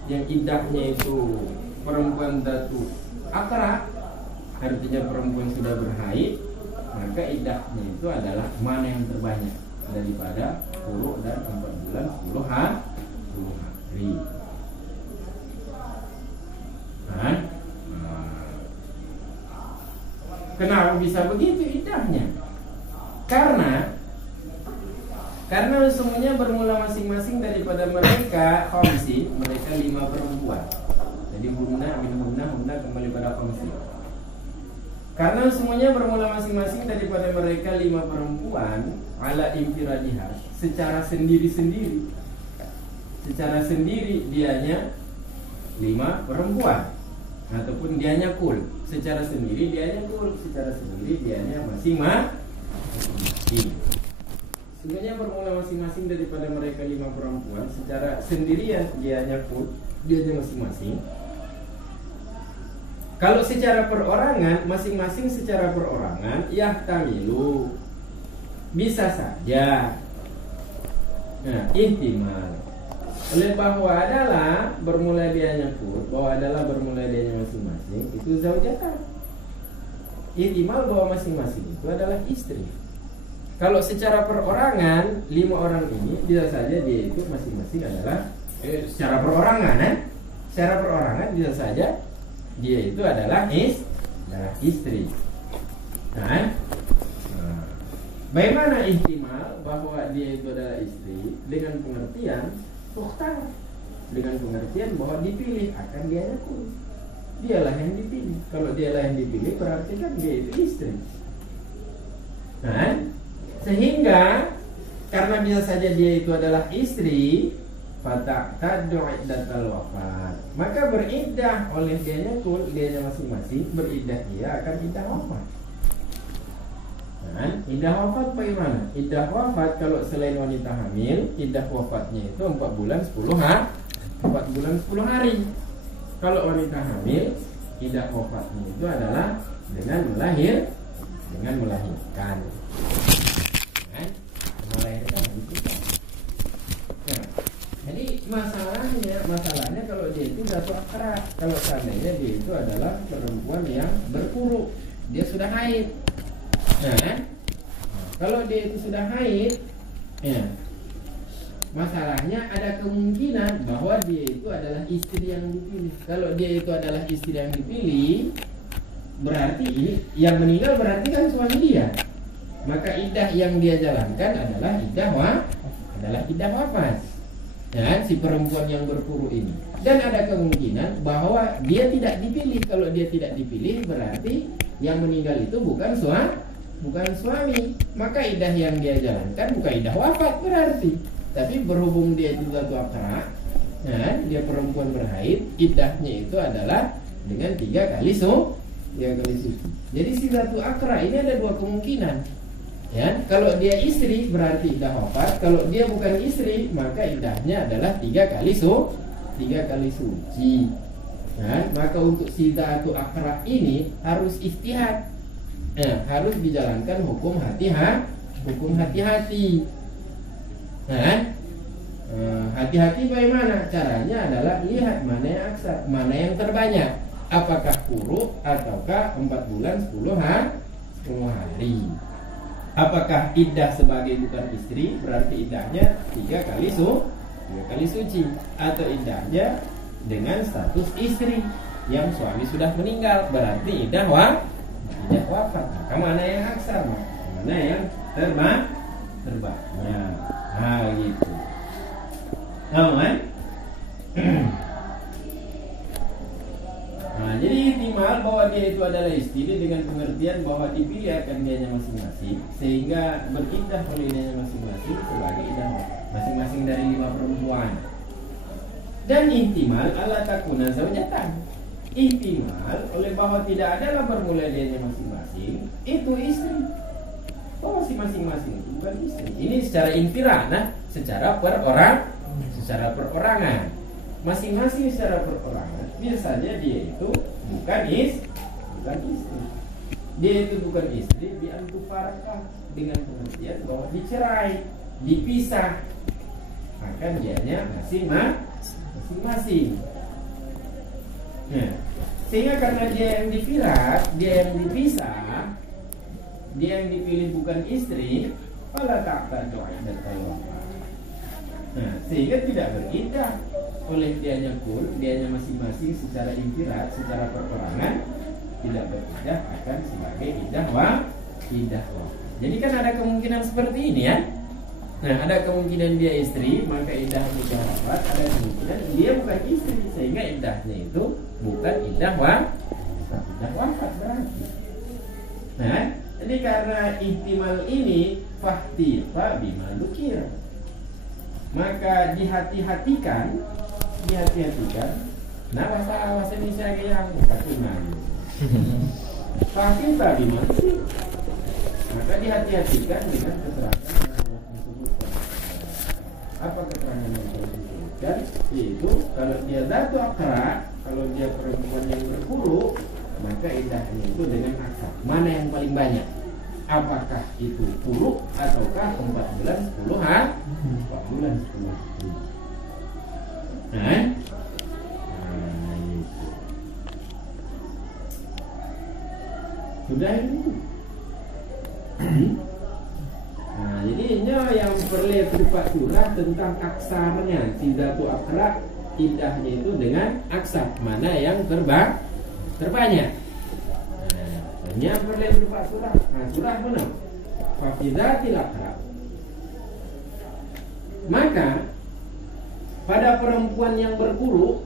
yang iddahnya itu perempuan datu akra, artinya perempuan sudah berhaid, maka iddahnya itu adalah mana yang terbanyak daripada kuruk dan 4 bulan 10 hari. Kenapa bisa begitu iddahnya? Karena semuanya bermula masing-masing daripada mereka khamsi, mereka 5 perempuan. Jadi hunna kembali pada khamsi. Karena semuanya bermula masing-masing daripada mereka 5 perempuan, ala infiradiha, secara sendiri-sendiri. Secara sendiri dianya 5 perempuan, ataupun dianya kul. Secara sendiri dianya kul, secara sendiri dianya masing-masing. Sebenarnya bermula masing-masing daripada mereka 5 perempuan, secara sendirian dianya kul, dianya masing-masing. Kalau secara perorangan, masing-masing secara perorangan, yahtamilu, bisa saja. Nah, ihtimal. Oleh bahwa adalah bermula dianya kul, bahwa adalah bermula dianya masing-masing, itu zaujatan. Ihtimal bahwa masing-masing itu adalah istri. Kalau secara perorangan 5 orang ini bisa saja dia itu masing-masing adalah secara perorangan, secara perorangan bisa saja dia itu adalah istri. Nah, bagaimana ihtimal bahwa dia itu adalah istri dengan pengertian tukhtar, dengan pengertian bahwa dipilih akan dianya kul. Dialah yang dipilih. Kalau dialah yang dipilih berarti kan dia itu istri. Nah, sehingga karena bisa saja dia itu adalah istri, fata'taddu iddatal wafat, maka beriddah oleh dianya kul, dianya masing-masing beriddah dia akan iddah wafat. Nah, iddah wafat bagaimana? Iddah wafat kalau selain wanita hamil, iddah wafatnya itu 4 bulan 10 hari. 4 bulan 10 hari. Kalau wanita hamil, iddah wafatnya itu adalah dengan melahirkan. Kan? Melahirkan itu kan. masalahnya kalau dia itu zatu akra. Kalau seandainya dia itu adalah perempuan yang berkuruk, dia sudah haid. Nah, kalau dia itu sudah haid, ya, masalahnya ada kemungkinan bahwa dia itu adalah istri yang dipilih. Kalau dia itu adalah istri yang dipilih, berarti ini yang meninggal berarti kan suami dia. Maka iddah yang dia jalankan adalah iddah wafat. Ya, si perempuan yang berpuru ini. Dan ada kemungkinan bahwa dia tidak dipilih. Kalau dia tidak dipilih berarti yang meninggal itu bukan suami. Maka iddah yang dia jalankan bukan iddah wafat berarti. Tapi berhubung dia itu zatu akra, ya, dia perempuan berhaid, iddahnya itu adalah dengan 3 kali suci. Jadi si zatu akra ini ada 2 kemungkinan. Ya, kalau dia istri berarti iddah wafat. Kalau dia bukan istri maka iddahnya adalah 3 kali suci. Nah, maka untuk si zatu akra ini harus ijtihad. Harus dijalankan hukum hati-hati. Nah, hati-hati bagaimana? Caranya adalah lihat mana yang aksar, mana yang terbanyak. Apakah kuruk ataukah 4 bulan 10 hari. Apakah iddah sebagai bukan istri berarti iddahnya 3 kali suci, atau iddahnya dengan status istri yang suami sudah meninggal berarti iddah wafat. Maka mana yang aksar, mana yang terbanyak. Nah gitu. Aman. Nah, jadi ihtimal bahwa dia itu adalah istri dengan pengertian bahwa dipilih akan dianya masing-masing, sehingga beriddah oleh dianya masing-masing sebagai iddah masing-masing dari 5 perempuan. Dan ihtimal ala takuna zaujatan. Ihtimal oleh bahwa tidak adalah bermula dianya masing-masing itu istri. Bahwa si masing-masing itu bukan istri. Ini secara infirad, secara perorangan. Masing-masing secara perorangan biasanya dia itu bukan istri. Dia itu bukan istri bi'antufarakah, dengan pengertian bahwa dicerai, dipisah. Maka dianya masing-masing. Nah, sehingga karena dia yang difirak, dia yang dipisah, dia yang dipilih bukan istri, fala ta'tadu iddatal wafat. Nah, sehingga tidak beriddah oleh dianya masing-masing secara infirad, secara perorangan, tidak beriddah akan sebagai iddah wafat. Jadi kan ada kemungkinan seperti ini ya. Nah, ada kemungkinan dia istri, maka iddah wafat. Ada kemungkinan dia bukan istri, sehingga iddahnya itu bukan iddah wafat berarti. Nah, jadi karena ihtimal ini fahtiqa bima dzukira, maka dihati-hatikan. Nah, bahasa Indonesia yang bagaimana? Fahtiqa bima dzukira, maka dihati-hatikan dengan keterangan yang disebutkan. Apa keterangan yang disebutkan? Yaitu kalau dia zatu akra, kalau dia perempuan yang berkuruk, maka iddahnya itu dengan aksa. Mana yang paling banyak? Apakah itu kuruk ataukah 4 bulan 10 hari? 4 bulan 10 hari. Nah, itu. Sudah itu. Nah, jadi ini yang perlu berupa surah tentang aksarnya. Zatu akra iddahnya itu dengan aksar. Mana yang terbanyak. Nah, yang perlu berupa surah. Nah, surah mana? Fafidatil akra. Maka pada perempuan yang berkuruk,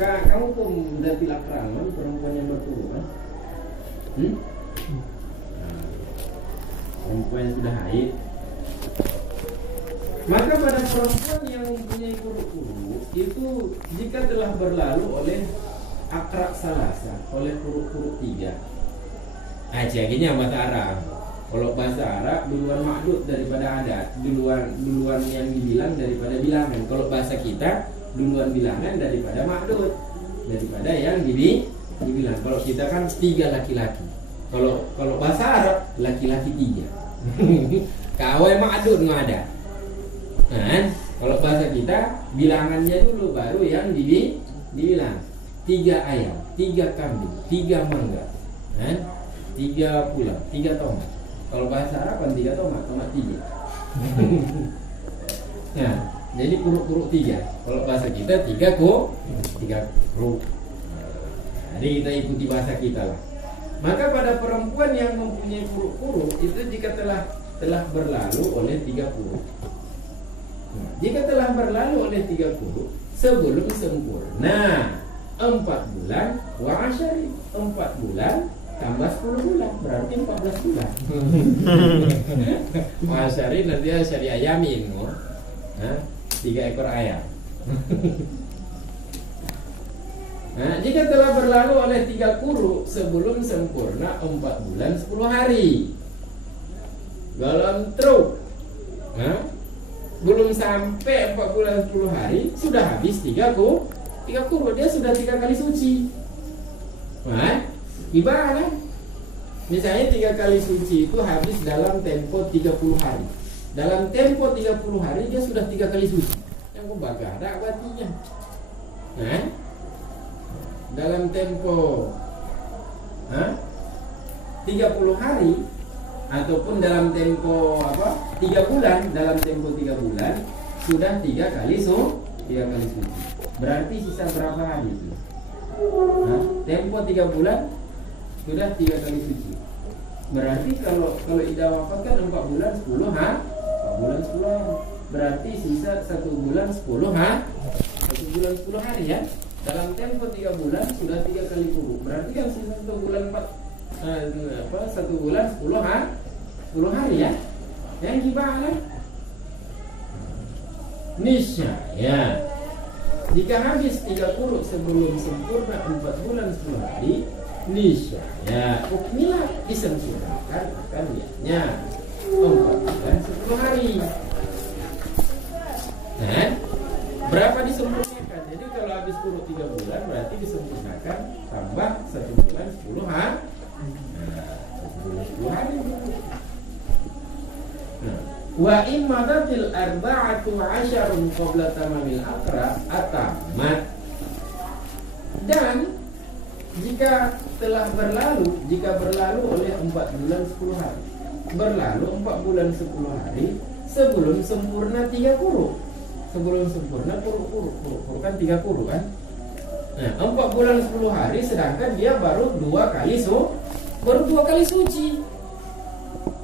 kamu tuh zatil akra, perempuan yang berkuruk, perempuan yang sudah haid. Maka pada perempuan yang mempunyai kuruk-kuruk itu, jika telah berlalu oleh akra salasa, oleh kuruk-kuruk 3. Ajaginya bahasa Arab. Kalau bahasa Arab duluan ma'dud daripada adat, duluan yang dibilang daripada bilangan. Kalau bahasa kita duluan bilangan daripada ma'dud, daripada yang dibilang. Kalau kita kan 3 laki-laki. Kalau bahasa Arab laki-laki 3. Kawai ma'dud nggak ada. Nah, kalau bahasa kita bilangannya dulu baru yang dibilang. 3 ayam, 3 kambing, 3 mangga, 3 pulau, 3 tomat. Kalau bahasa Arab kan 3 tomat 3. Nah, jadi kuruk-kuruk 3. Kalau bahasa kita 3 kuruk. Jadi kita ikuti bahasa kita lah. Maka pada perempuan yang mempunyai kuruk-kuruk itu jika telah berlalu oleh 3 kuruk. Nah, jika telah berlalu oleh 3 kuruk sebelum sempurna 4 bulan wa asyari, 4 bulan tambah 10 bulan berarti 14 bulan. Wa asyari nanti asyari ayamin, 3 ekor ayam. Nah, jika telah berlalu oleh 3 kuruk sebelum sempurna 4 bulan 10 hari. Dalam truk, belum sampai 4 bulan 10 hari sudah habis 3 kuruk, dia sudah 3 kali suci. Gimana? Misalnya 3 kali suci itu habis dalam tempo 30 hari. Dalam tempo 30 hari dia sudah 3 kali suci. Yang bagada artinya. Dalam tempo 30 hari ataupun dalam tempo 3 bulan, dalam tempo 3 bulan sudah 3 kali suci. Berarti sisa berapa hari itu? Tempo 3 bulan sudah 3 kali suci. Berarti kalau iddah wafat kan 4 bulan 10 4 bulan 10 hari. Berarti sisa 1 bulan 10 1 bulan 10 hari ya. Dalam tempo 3 bulan sudah 3 kali kuruk. Berarti kan sisa 1 bulan 1 bulan 10 hari ya. Yang gimana? Niscaya jika habis 3 kuruk sebelum sempurna 4 bulan 10 hari, niscaya ukmilah disempurnakan akan dianya 4 bulan 10 hari. Berapa disempurnakan? Jadi kalau habis kuruk 3 bulan berarti disempurnakan tambah 1 bulan 10 hari. 1 bulan 10 hari. Wa in madatil arba'atu 'asharun qabla tamamil aqra atamat. Dan jika berlalu oleh 4 bulan 10 hari. Berlalu 4 bulan 10 hari sebelum sempurna 3 kuruk. Sebelum sempurna kuruk kan 3 kuruk kan. Nah, 4 bulan 10 hari sedangkan dia baru 2 kali suci.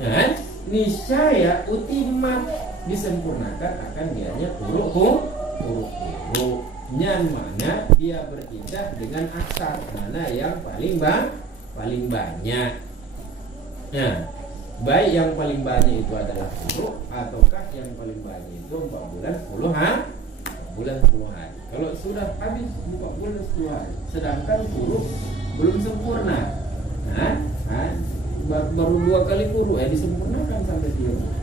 Kan? Niscaya utimat disempurnakan akan dianya kuruk yang mana dia beriddah dengan aksar, mana yang paling banyak. Nah, baik yang paling banyak itu adalah kuruk ataukah yang paling banyak itu 4 bulan 10 hari. 4 bulan 10 hari. Kalau sudah habis 4 bulan 10 hari sedangkan kuruk belum sempurna, baru 2 kali kuruk disempurnakan sampai 3 bulan.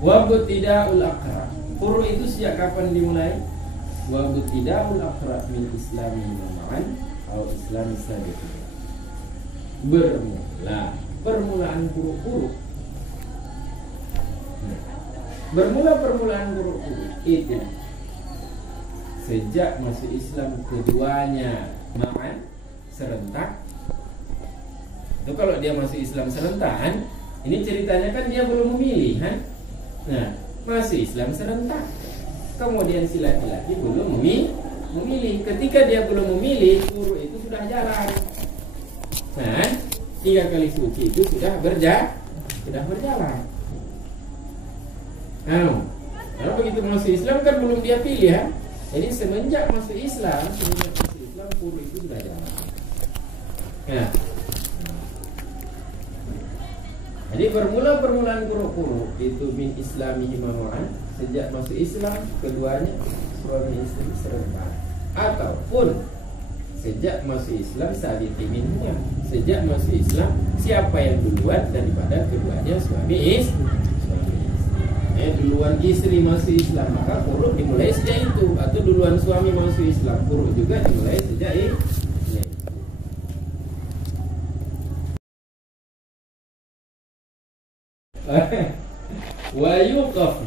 Wabtidaul aqra. Kuruk itu sejak kapan dimulai? Wabtidaul aqra min islami ma'an atau islami sabiq. Permulaan kuruk-kuruk. Permulaan kuruk-kuruk itu sejak masuk Islam keduanya ma'an serentak. Itu kalau dia masuk Islam serentak, ini ceritanya kan dia belum memilih, Nah, masuk Islam serentak. Kemudian si laki-laki belum memilih. Ketika dia belum memilih, kuruk itu sudah jalan. 3 kali suci itu sudah berjalan. Kalau begitu masuk Islam kan belum dia pilih, Jadi semenjak masuk Islam, kuruk itu sudah jalan. Jadi permulaan kuruk itu min islamihi ma'an, sejak masuk Islam keduanya suami istri serentak, ataupun sejak masuk Islam sabiti minhuma, sejak masuk Islam siapa yang duluan daripada keduanya suami istri. duluan istri masuk Islam, maka furuk dimulai sejak itu. Atau duluan suami masuk Islam, furuk juga dimulai sejak itu. Wa yuqaf,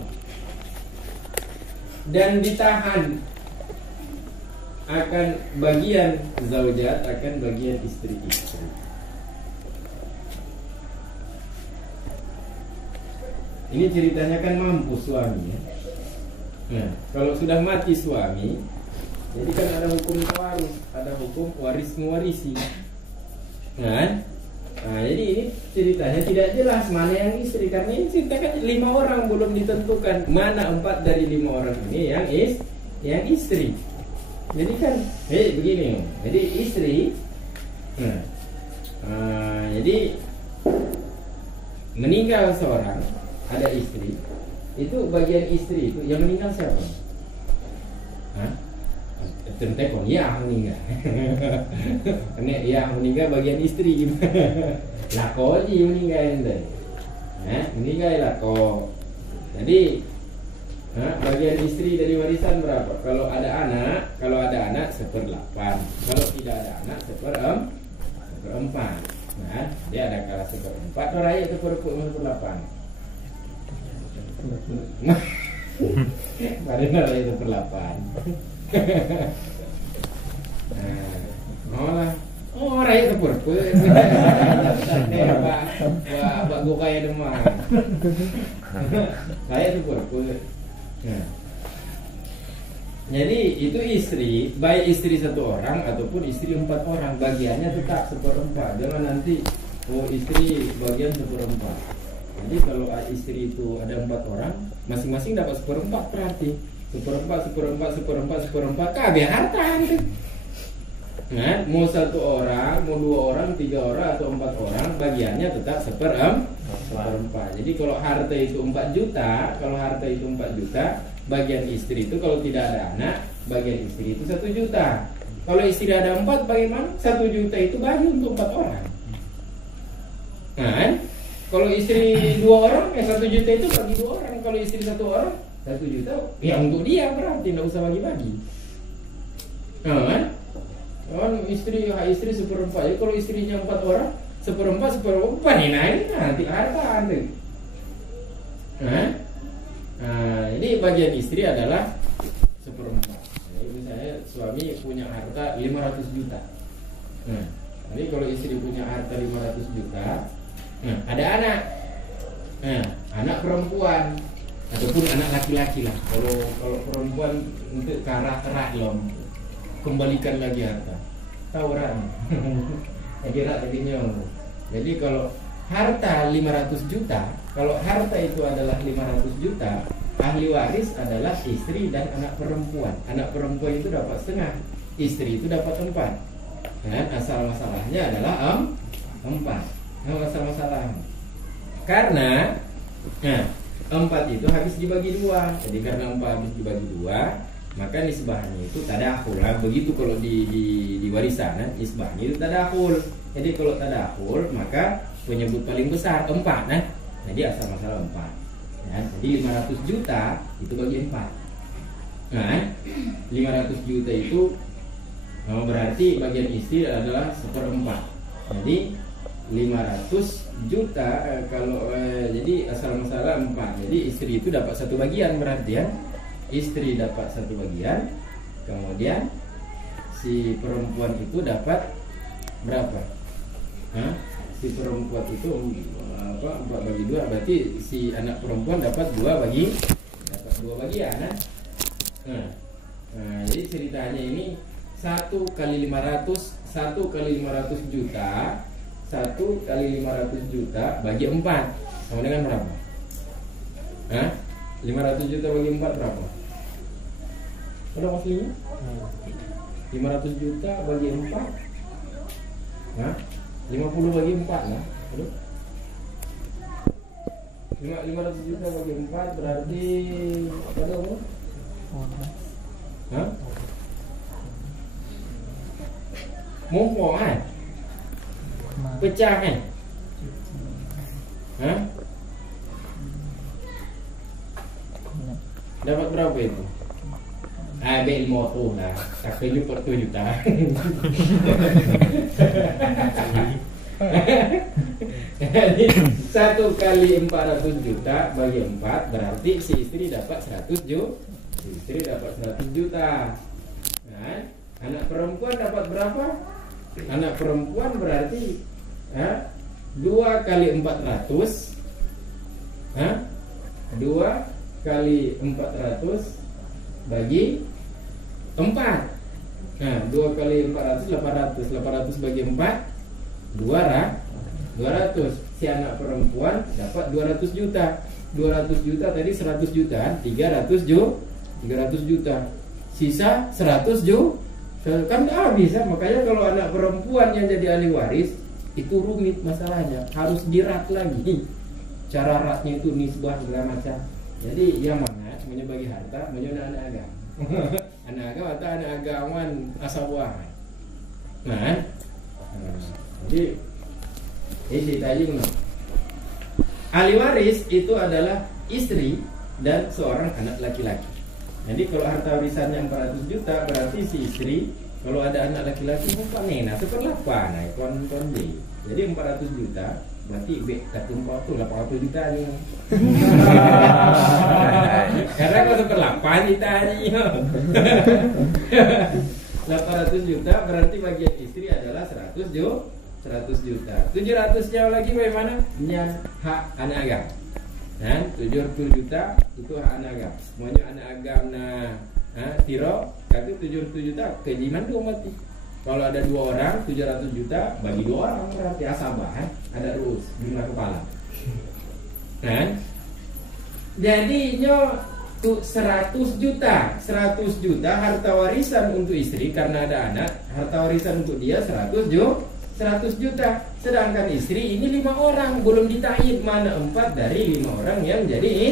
dan ditahan akan bagian zaujat, akan bagian istri-istri. Ini ceritanya kan mampu suami ya. Nah, kalau sudah mati suami, jadi kan ada hukum tawarus, ada hukum waris mewarisi. Nah, jadi ini ceritanya tidak jelas mana yang istri, karena ini ceritakan 5 orang, belum ditentukan mana 4 dari 5 orang ini yang istri. Jadi kan, begini, jadi istri, jadi meninggal seorang, ada istri, itu bagian istri itu yang meninggal siapa? Tentekon, ya meninggal. Karena ya meninggal bagian istri gimana? Lako aja meninggal ente. Meninggal lako. Jadi bagian istri dari warisan berapa? Kalau ada anak 1/8. Kalau tidak ada anak 1/4. Nah, dia ada kalah 1/4. Orang itu 1/8. Karena itu 1/8. Orang itu purpur. Pak gua kaya demam. Saya itu purpur. Jadi itu istri, baik istri 1 orang ataupun istri 4 orang, bagiannya tetap 1/4. Jangan nanti istri bagian 1/4. Jadi kalau istri itu ada 4 orang, masing-masing dapat 1/4 berarti 1/4 kabeh harta itu. Nah, mau 1 orang, mau 2 orang, 3 orang atau 4 orang, bagiannya tetap 1/4. Jadi kalau harta itu 4 juta, bagian istri itu kalau tidak ada anak, bagian istri itu 1 juta. Kalau istri ada 4, bagaimana? 1 juta itu bagi untuk 4 orang. Nah, kalau istri 2 orang, 1 juta itu bagi 2 orang. Kalau istri 1 orang, 1 juta ya untuk dia, berarti tidak usah bagi-bagi. Kan? Istri 1/4. Jadi kalau istrinya 4 orang, 1/4 ini nanti harta anda. Jadi bagian istri adalah 1/4. Jadi misalnya suami punya harta 500 juta. Jadi kalau istri punya harta 500 juta, ada anak, anak perempuan ataupun anak laki-laki lah. Kalau perempuan untuk kerak lom, kembalikan lagi harta. Tawuran. Jadi kalau harta 500 juta, kalau harta itu adalah 500 juta, ahli waris adalah istri dan anak perempuan. Anak perempuan itu dapat setengah, istri itu dapat 4. Dan asal masalahnya adalah 4. Masalah. Karena 4 itu habis dibagi 2. Jadi karena 4 habis dibagi 2, maka nisbahnya itu tadakhul. Begitu kalau di warisan, nisbahnya itu tadakhul. Jadi kalau tadakhul, maka penyebut paling besar 4. Jadi asal masalah 4. Jadi 500 juta itu bagi 4. 500 juta itu berarti bagian istri adalah 1/4. Jadi 500 juta jadi asal masalah 4. Jadi istri itu dapat 1 bagian berarti ya. Istri dapat 1 bagian, kemudian si perempuan itu dapat berapa? Si perempuan itu 4/2, berarti si anak perempuan dapat 2 bagian. Jadi ceritanya ini 1 kali 500 juta, 1 kali 500 juta bagi 4 sama dengan berapa? 500 juta bagi 4 berapa? Ada maksudnya? 500 juta bagi 4, 50 bagi 4 lah. 500 juta bagi 4 berarti apa dong? Mumpung pecah Dapat berapa itu? Ambil motor lah, kakaknya 40 juta. Jadi 1 kali 400 juta bagi 4 berarti si istri dapat 100 juta. Si istri dapat 100 juta. Nah, anak perempuan dapat berapa? Anak perempuan berarti 2 kali 400. 2 kali 400 bagi 4. Nah, 2 kali 400 800 bagi 4 200. Si anak perempuan dapat 200 juta. 200 juta tadi 100 juta, 300 juta. Sisa 100 juta. Kan habis ya. Makanya kalau anak perempuan yang jadi ahli waris itu rumit masalahnya, harus dirat lagi. Cara ratnya itu nisbah segala macam. Jadi yang mana semuanya bagi harta, semuanya anak agam. Anak agam atau anak agawan asawah. Nah, jadi ini tadi ahli waris itu adalah istri dan seorang anak laki-laki. Jadi kalau harta warisannya 400 juta berarti si istri, kalau ada anak laki-laki bukan nena seperlapan, kon D. Jadi 400 juta berarti B kata 800 juta nih. Karena kalau seperlapan juta nih. 800 juta berarti bagian istri adalah 100 juta. 700 nya lagi bagaimana? Yang hak anak agam. Nah, 70 juta itu hak anak agam. Semuanya anak agam tiro, kata 70 juta kejiman tuh mati. Kalau ada 2 orang 700 juta bagi 2 orang berarti asabah ada rules jumlah kepala. Nah, jadinya tuh 100 juta harta warisan untuk istri karena ada anak, harta warisan untuk dia 100 juta. Sedangkan istri ini 5 orang, belum ditayin mana 4 dari 5 orang yang jadi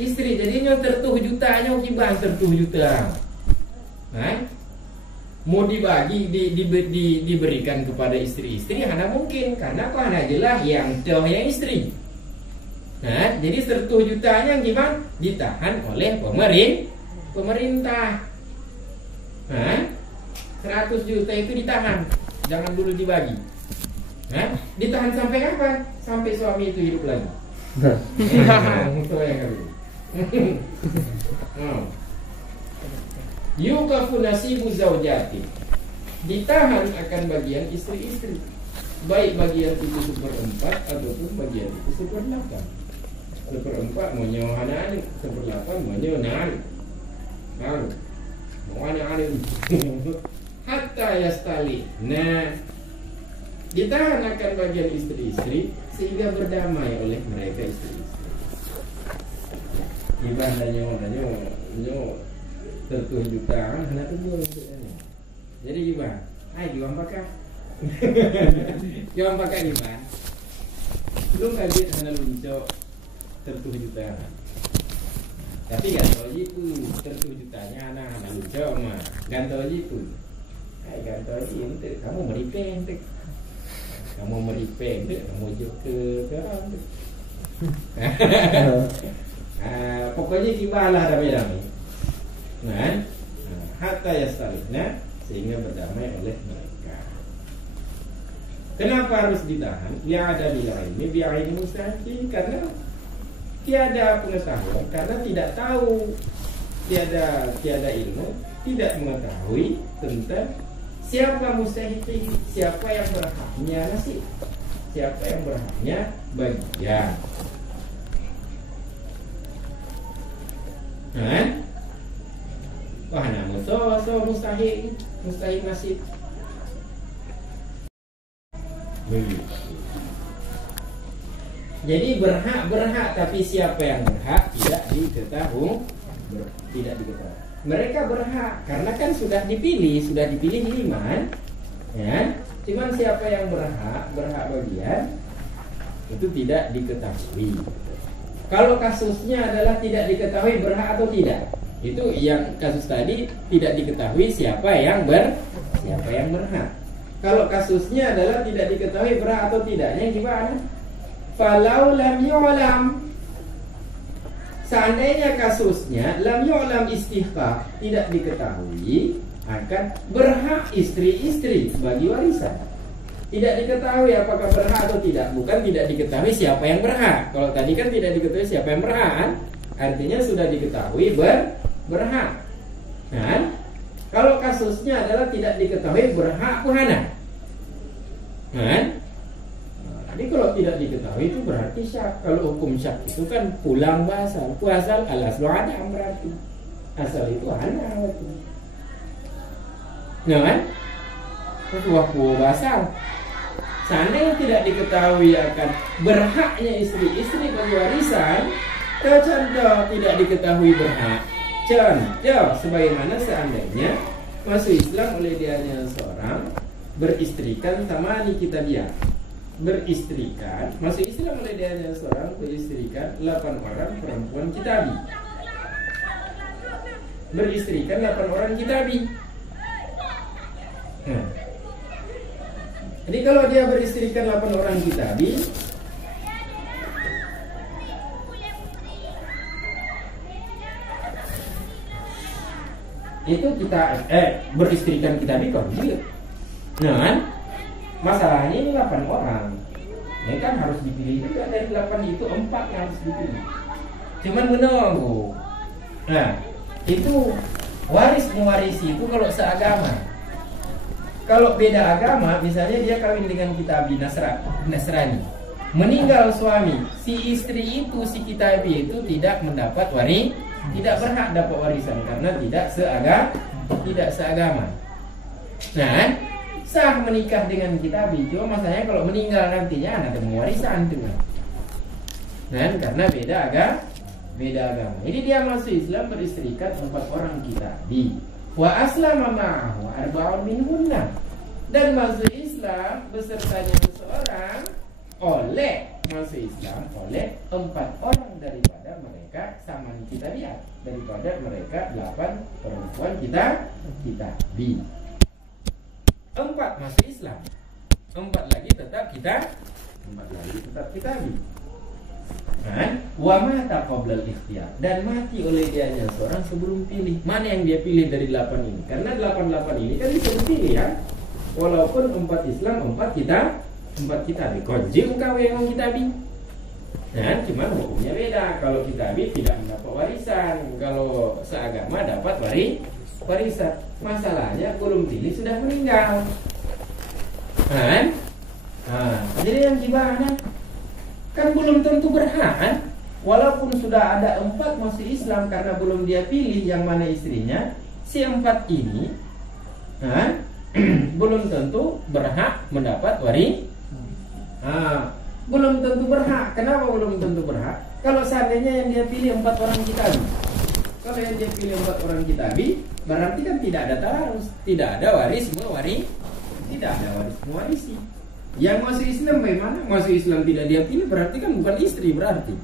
istri. Jadinya 30 jutanya kibah 30 juta. Nah, mau dibagi diberikan kepada istri-istri hanya mungkin karena kok hanya jelas yang yang istri. Nah, jadi 100 jutanya gimana? Ditahan oleh pemerintah. Nah, 100 juta itu ditahan, jangan dulu dibagi. Nah, ditahan sampai kapan? Sampai suami itu hidup lagi. Yukafu nasibu zaujati, ditahan akan bagian istri-istri, baik bagian itu 1/4 ataupun bagian itu 1/8. 1/4 mau nyawa anak, 1/8 mau nyawa anak. Mau anak hatta yastali. Nah, ditahan akan bagian istri-istri sehingga berdamai oleh mereka istri-istri. Ibadah nyawa 30 juta kan anak kedua untuknya. Jadi gimana? Hai diwang pakai. Diwang pakai gimana? Lu kaget hanya luncok 30 juta. Tapi kan tahu itu 30 jutanya anak luncok mah. Kan tahu itu. Hai kan tahu itu kamu meripeng dek. Kamu meripeng dek, kamu juk ke orang dek. Pokoknya gimana damai-damai. Nah, hatta yastalikna sehingga berdamai oleh mereka. Kenapa harus ditahan? Ya ada nilai ini biar ini mustahil karena tiada pengetahuan, karena tidak tahu, tiada ilmu, tidak mengetahui tentang siapa mustahil, siapa yang berhaknya nasib, siapa yang berhaknya bagian. Kan? Wah, namun so mustahil nasib. Jadi berhak tapi siapa yang berhak tidak diketahui. Mereka berhak karena kan sudah dipilih Iman, ya. Cuman siapa yang berhak bagian itu tidak diketahui. Kalau kasusnya adalah tidak diketahui berhak atau tidak, itu yang kasus tadi tidak diketahui siapa yang berhak. Kalau kasusnya adalah tidak diketahui berhak atau tidaknya gimana? Falau lam yu'lam, seandainya kasusnya lam yu'lam istihqaq, tidak diketahui akan berhak istri-istri bagi warisan. Tidak diketahui apakah berhak atau tidak. Bukan tidak diketahui siapa yang berhak. Kalau tadi kan tidak diketahui siapa yang berhak kan? Artinya sudah diketahui berhak. Kan? Kalau kasusnya adalah tidak diketahui berhak puhana. Kan? Jadi kalau tidak diketahui itu berarti syak. Kalau hukum syak itu kan pulang basal. Puasal alas lo ada berarti. Asal itu hana berarti. Nah kan? Waktu basal. Seandainya tidak diketahui akan berhaknya istri-istri bagi warisan, contoh tidak diketahui berhak. Contoh sebagaimana seandainya masuk Islam oleh dianya seorang beristrikan tamani kitabiah. Beristrikan, masuk Islam oleh dianya seorang beristrikan 8 orang perempuan kitabi. Beristrikan 8 orang kitabi. Jadi kalau dia beristrikan 8 orang kitabi, itu kita beristrikan kitabi konjil. Nah kan? Masalahnya ini 8 orang. Ini kan harus dipilih juga dari 8 itu 4 yang harus dipilih. Cuman menunggu. Nah, itu waris mewarisi itu kalau seagama. Kalau beda agama, misalnya dia kawin dengan kitabi Nasrani, meninggal suami, si istri itu, si kitabi itu tidak mendapat tidak berhak dapat warisan karena tidak seagama. Nah, sah menikah dengan kitabi, cuma masalahnya kalau meninggal nantinya ada warisan tuh. Nah, karena beda agama. Jadi dia masuk Islam beristrikan 4 orang kitabi. Wa aslama ma'ahu arba'un minhunna, dan masuk Islam besertanya seseorang oleh 4 orang daripada mereka sama kita lihat, daripada mereka 8 perempuan kitabi. 4 masuk Islam, 4 lagi tetap kitabi. Wa mata qabla al-ikhtiyar, dan mati oleh dianya seorang sebelum pilih. Mana yang dia pilih dari 8 ini? Karena 8 ini kan bisa dipilih ya. Walaupun 4 Islam, 4 kitabi. Konjil kau yang kitabi. Nah, cuma hukumnya beda. Kalau kitabi tidak mendapat warisan, kalau seagama dapat warisan. Masalahnya belum pilih sudah meninggal. Jadi yang gimana? Kan belum tentu berhak kan? Walaupun sudah ada 4 masuk Islam, karena belum dia pilih yang mana istrinya, si 4 ini belum tentu berhak mendapat belum tentu berhak. Kenapa belum tentu berhak? Kalau seandainya yang dia pilih 4 orang kitabi, kalau yang dia pilih 4 orang kitabi, berarti kan tidak ada taharus, tidak ada tidak ada waris mewarisi. Yang masuk Islam bagaimana? Masuk Islam tidak dia pilih, berarti kan bukan istri berarti.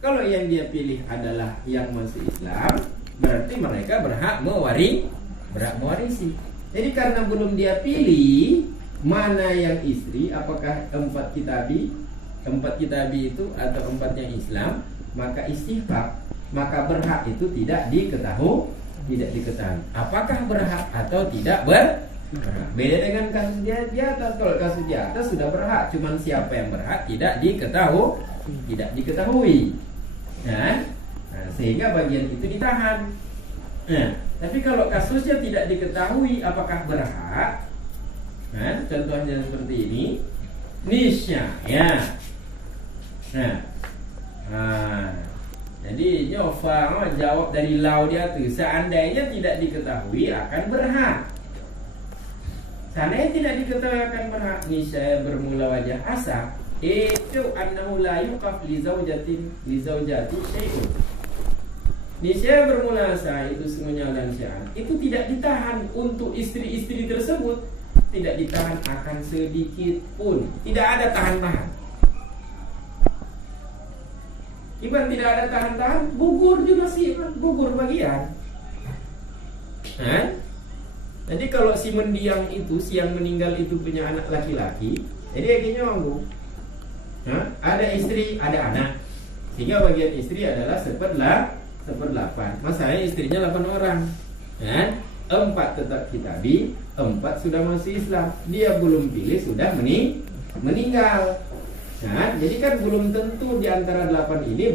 Kalau yang dia pilih adalah yang masuk Islam, berarti mereka berhak mewarisi. Jadi karena belum dia pilih mana yang istri, apakah 4 kitabi itu atau 4-nya Islam, maka istihqaq, maka berhak itu tidak diketahui. Apakah berhak atau tidak berhak? Beda dengan kasus di atas. Kalau kasus di atas sudah berhak, cuman siapa yang berhak tidak diketahui. Nah, sehingga bagian itu ditahan. Tapi kalau kasusnya tidak diketahui apakah berhak, contohnya seperti ini, nisya ya. Jadi Nyofa jawab dari lau dia tuh, seandainya tidak diketahui akan berhak. Seandainya tidak diketahui akan berhak, nisya bermula wajah asa itu annahu la yuqaf li zaujati syai'un. Nisya bermula asa itu semuanya dan syarat itu tidak ditahan untuk istri-istri tersebut, tidak ditahan akan sedikit pun, tidak ada tahan-tahan. Iban tidak ada tahan-tahan, gugur juga sih, gugur bagian. Jadi kalau si mendiang itu, si yang meninggal itu punya anak laki-laki, jadi akhirnya ada istri, ada anak. Sehingga bagian istri adalah 1/8. Masalahnya istrinya 8 orang, kan? 4 tetap kitabi, 4 sudah masuk Islam. Dia belum pilih sudah meninggal. Nah, jadi kan belum tentu di antara 8 ini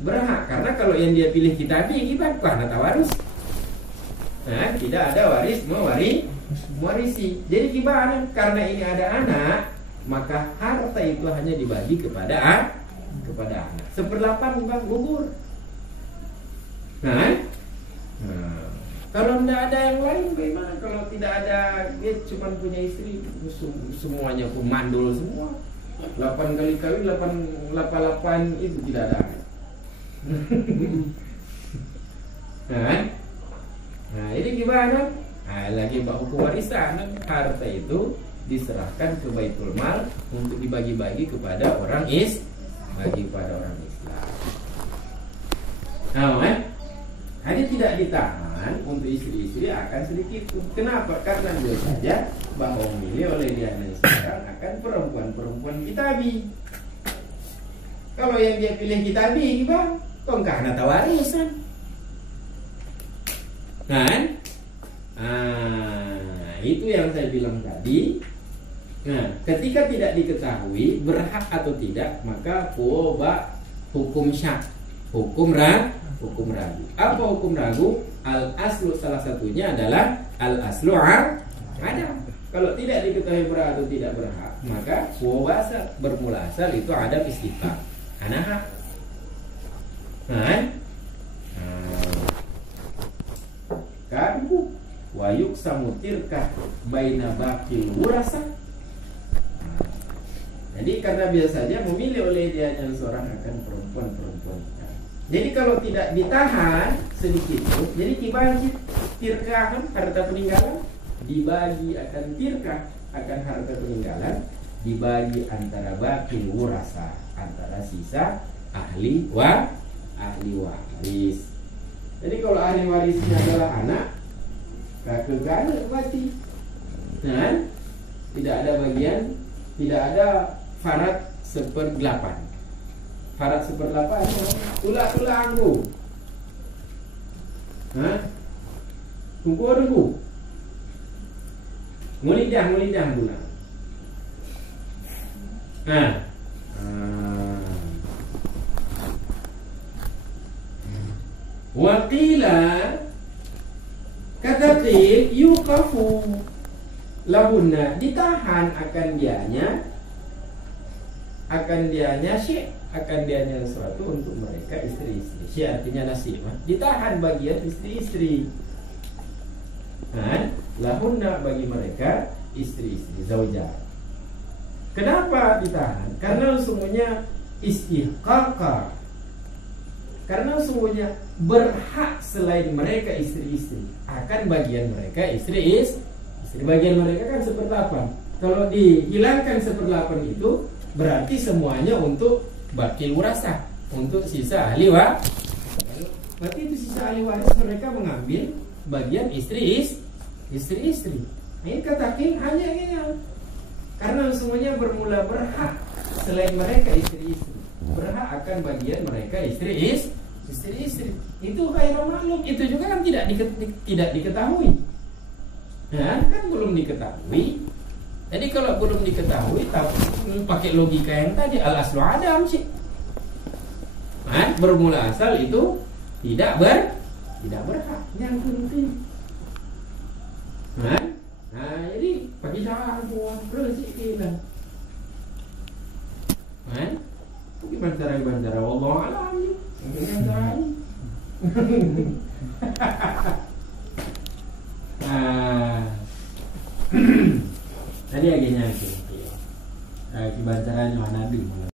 berhak. Karena kalau yang dia pilih kitabi gimana? Karena tawarus. Nah, tidak ada waris mewarisi. Jadi gimana? Karena ini ada anak, maka harta itu hanya dibagi kepada anak. 1/8 bang gugur. Nah, kalau tidak ada yang lain bagaimana? Kalau tidak ada, dia cuma punya istri, semuanya pemandul semua. 8 kali kawin 8 itu tidak ada. Nah, ini gimana? Nah, lagi hukum warisan, harta itu diserahkan ke Baitul Mal untuk dibagi-bagi kepada orang Islam. Nah, hanya tidak ditahan untuk istri-istri akan sedikit. Kenapa? Karena dia saja bahwa memilih oleh dia sekarang akan perempuan-perempuan kitabi. Kalau yang dia pilih kitabi gimana? Kok karena tawarisan? Kan? Itu yang saya bilang tadi. Nah, ketika tidak diketahui berhak atau tidak, maka hukum syak, hukum ragu. Apa hukum ragu? Al aslu salah satunya adalah al aslu ada. Kalau tidak diketahui berhak atau tidak berhak, maka bermula asal itu ada istifham. Anak. Karbu wa yuksamu tirkah baina baqil wurasa. Jadi karena biasanya memilih oleh dia yang seorang akan perempuan. Jadi kalau tidak ditahan sedikit itu, jadi dibagi tirkah harta peninggalan, dibagi akan tirkah akan harta peninggalan, dibagi antara baqil wurasa, antara sisa ahli waris. Jadi kalau ahli warisnya adalah anak, kakek berarti, dan tidak ada bagian, tidak ada farat 1/8. Farat 1/8 tulah anggu. Tunggu dulu. Mulidah pula. Waqila kata qil yuqafu lahunna, ditahan akan dianya syekh, akan dianya sesuatu untuk mereka istri-istri. Syekh artinya nasib, ditahan bagian istri-istri. Lahunna bagi mereka istri-istri zaujah. Kenapa ditahan? Karena semuanya istihqaqa. Karena semuanya berhak selain mereka istri-istri akan bagian mereka istri-istri. Bagian mereka kan 1/8. Kalau dihilangkan 1/8 itu berarti semuanya untuk bakil wurasah, untuk sisa ahli waris. Berarti itu sisa ahli waris mereka mengambil bagian istri-istri. Ini kata qil hanya ini. Karena semuanya bermula berhak selain mereka istri-istri, berhak akan bagian mereka istri-istri. Itu khairul maklum. Itu juga kan tidak diketahui. Kan belum diketahui. Jadi kalau belum diketahui, pakai logika yang tadi al aslu adam sih. Bermula asal itu tidak berhak. Yang penting. Jadi pakai cara semua bersih kita. Gimana cara wallahu a'lam. Mungkin cara. Tadi agaknya itu. Kibancaranya mana dulu.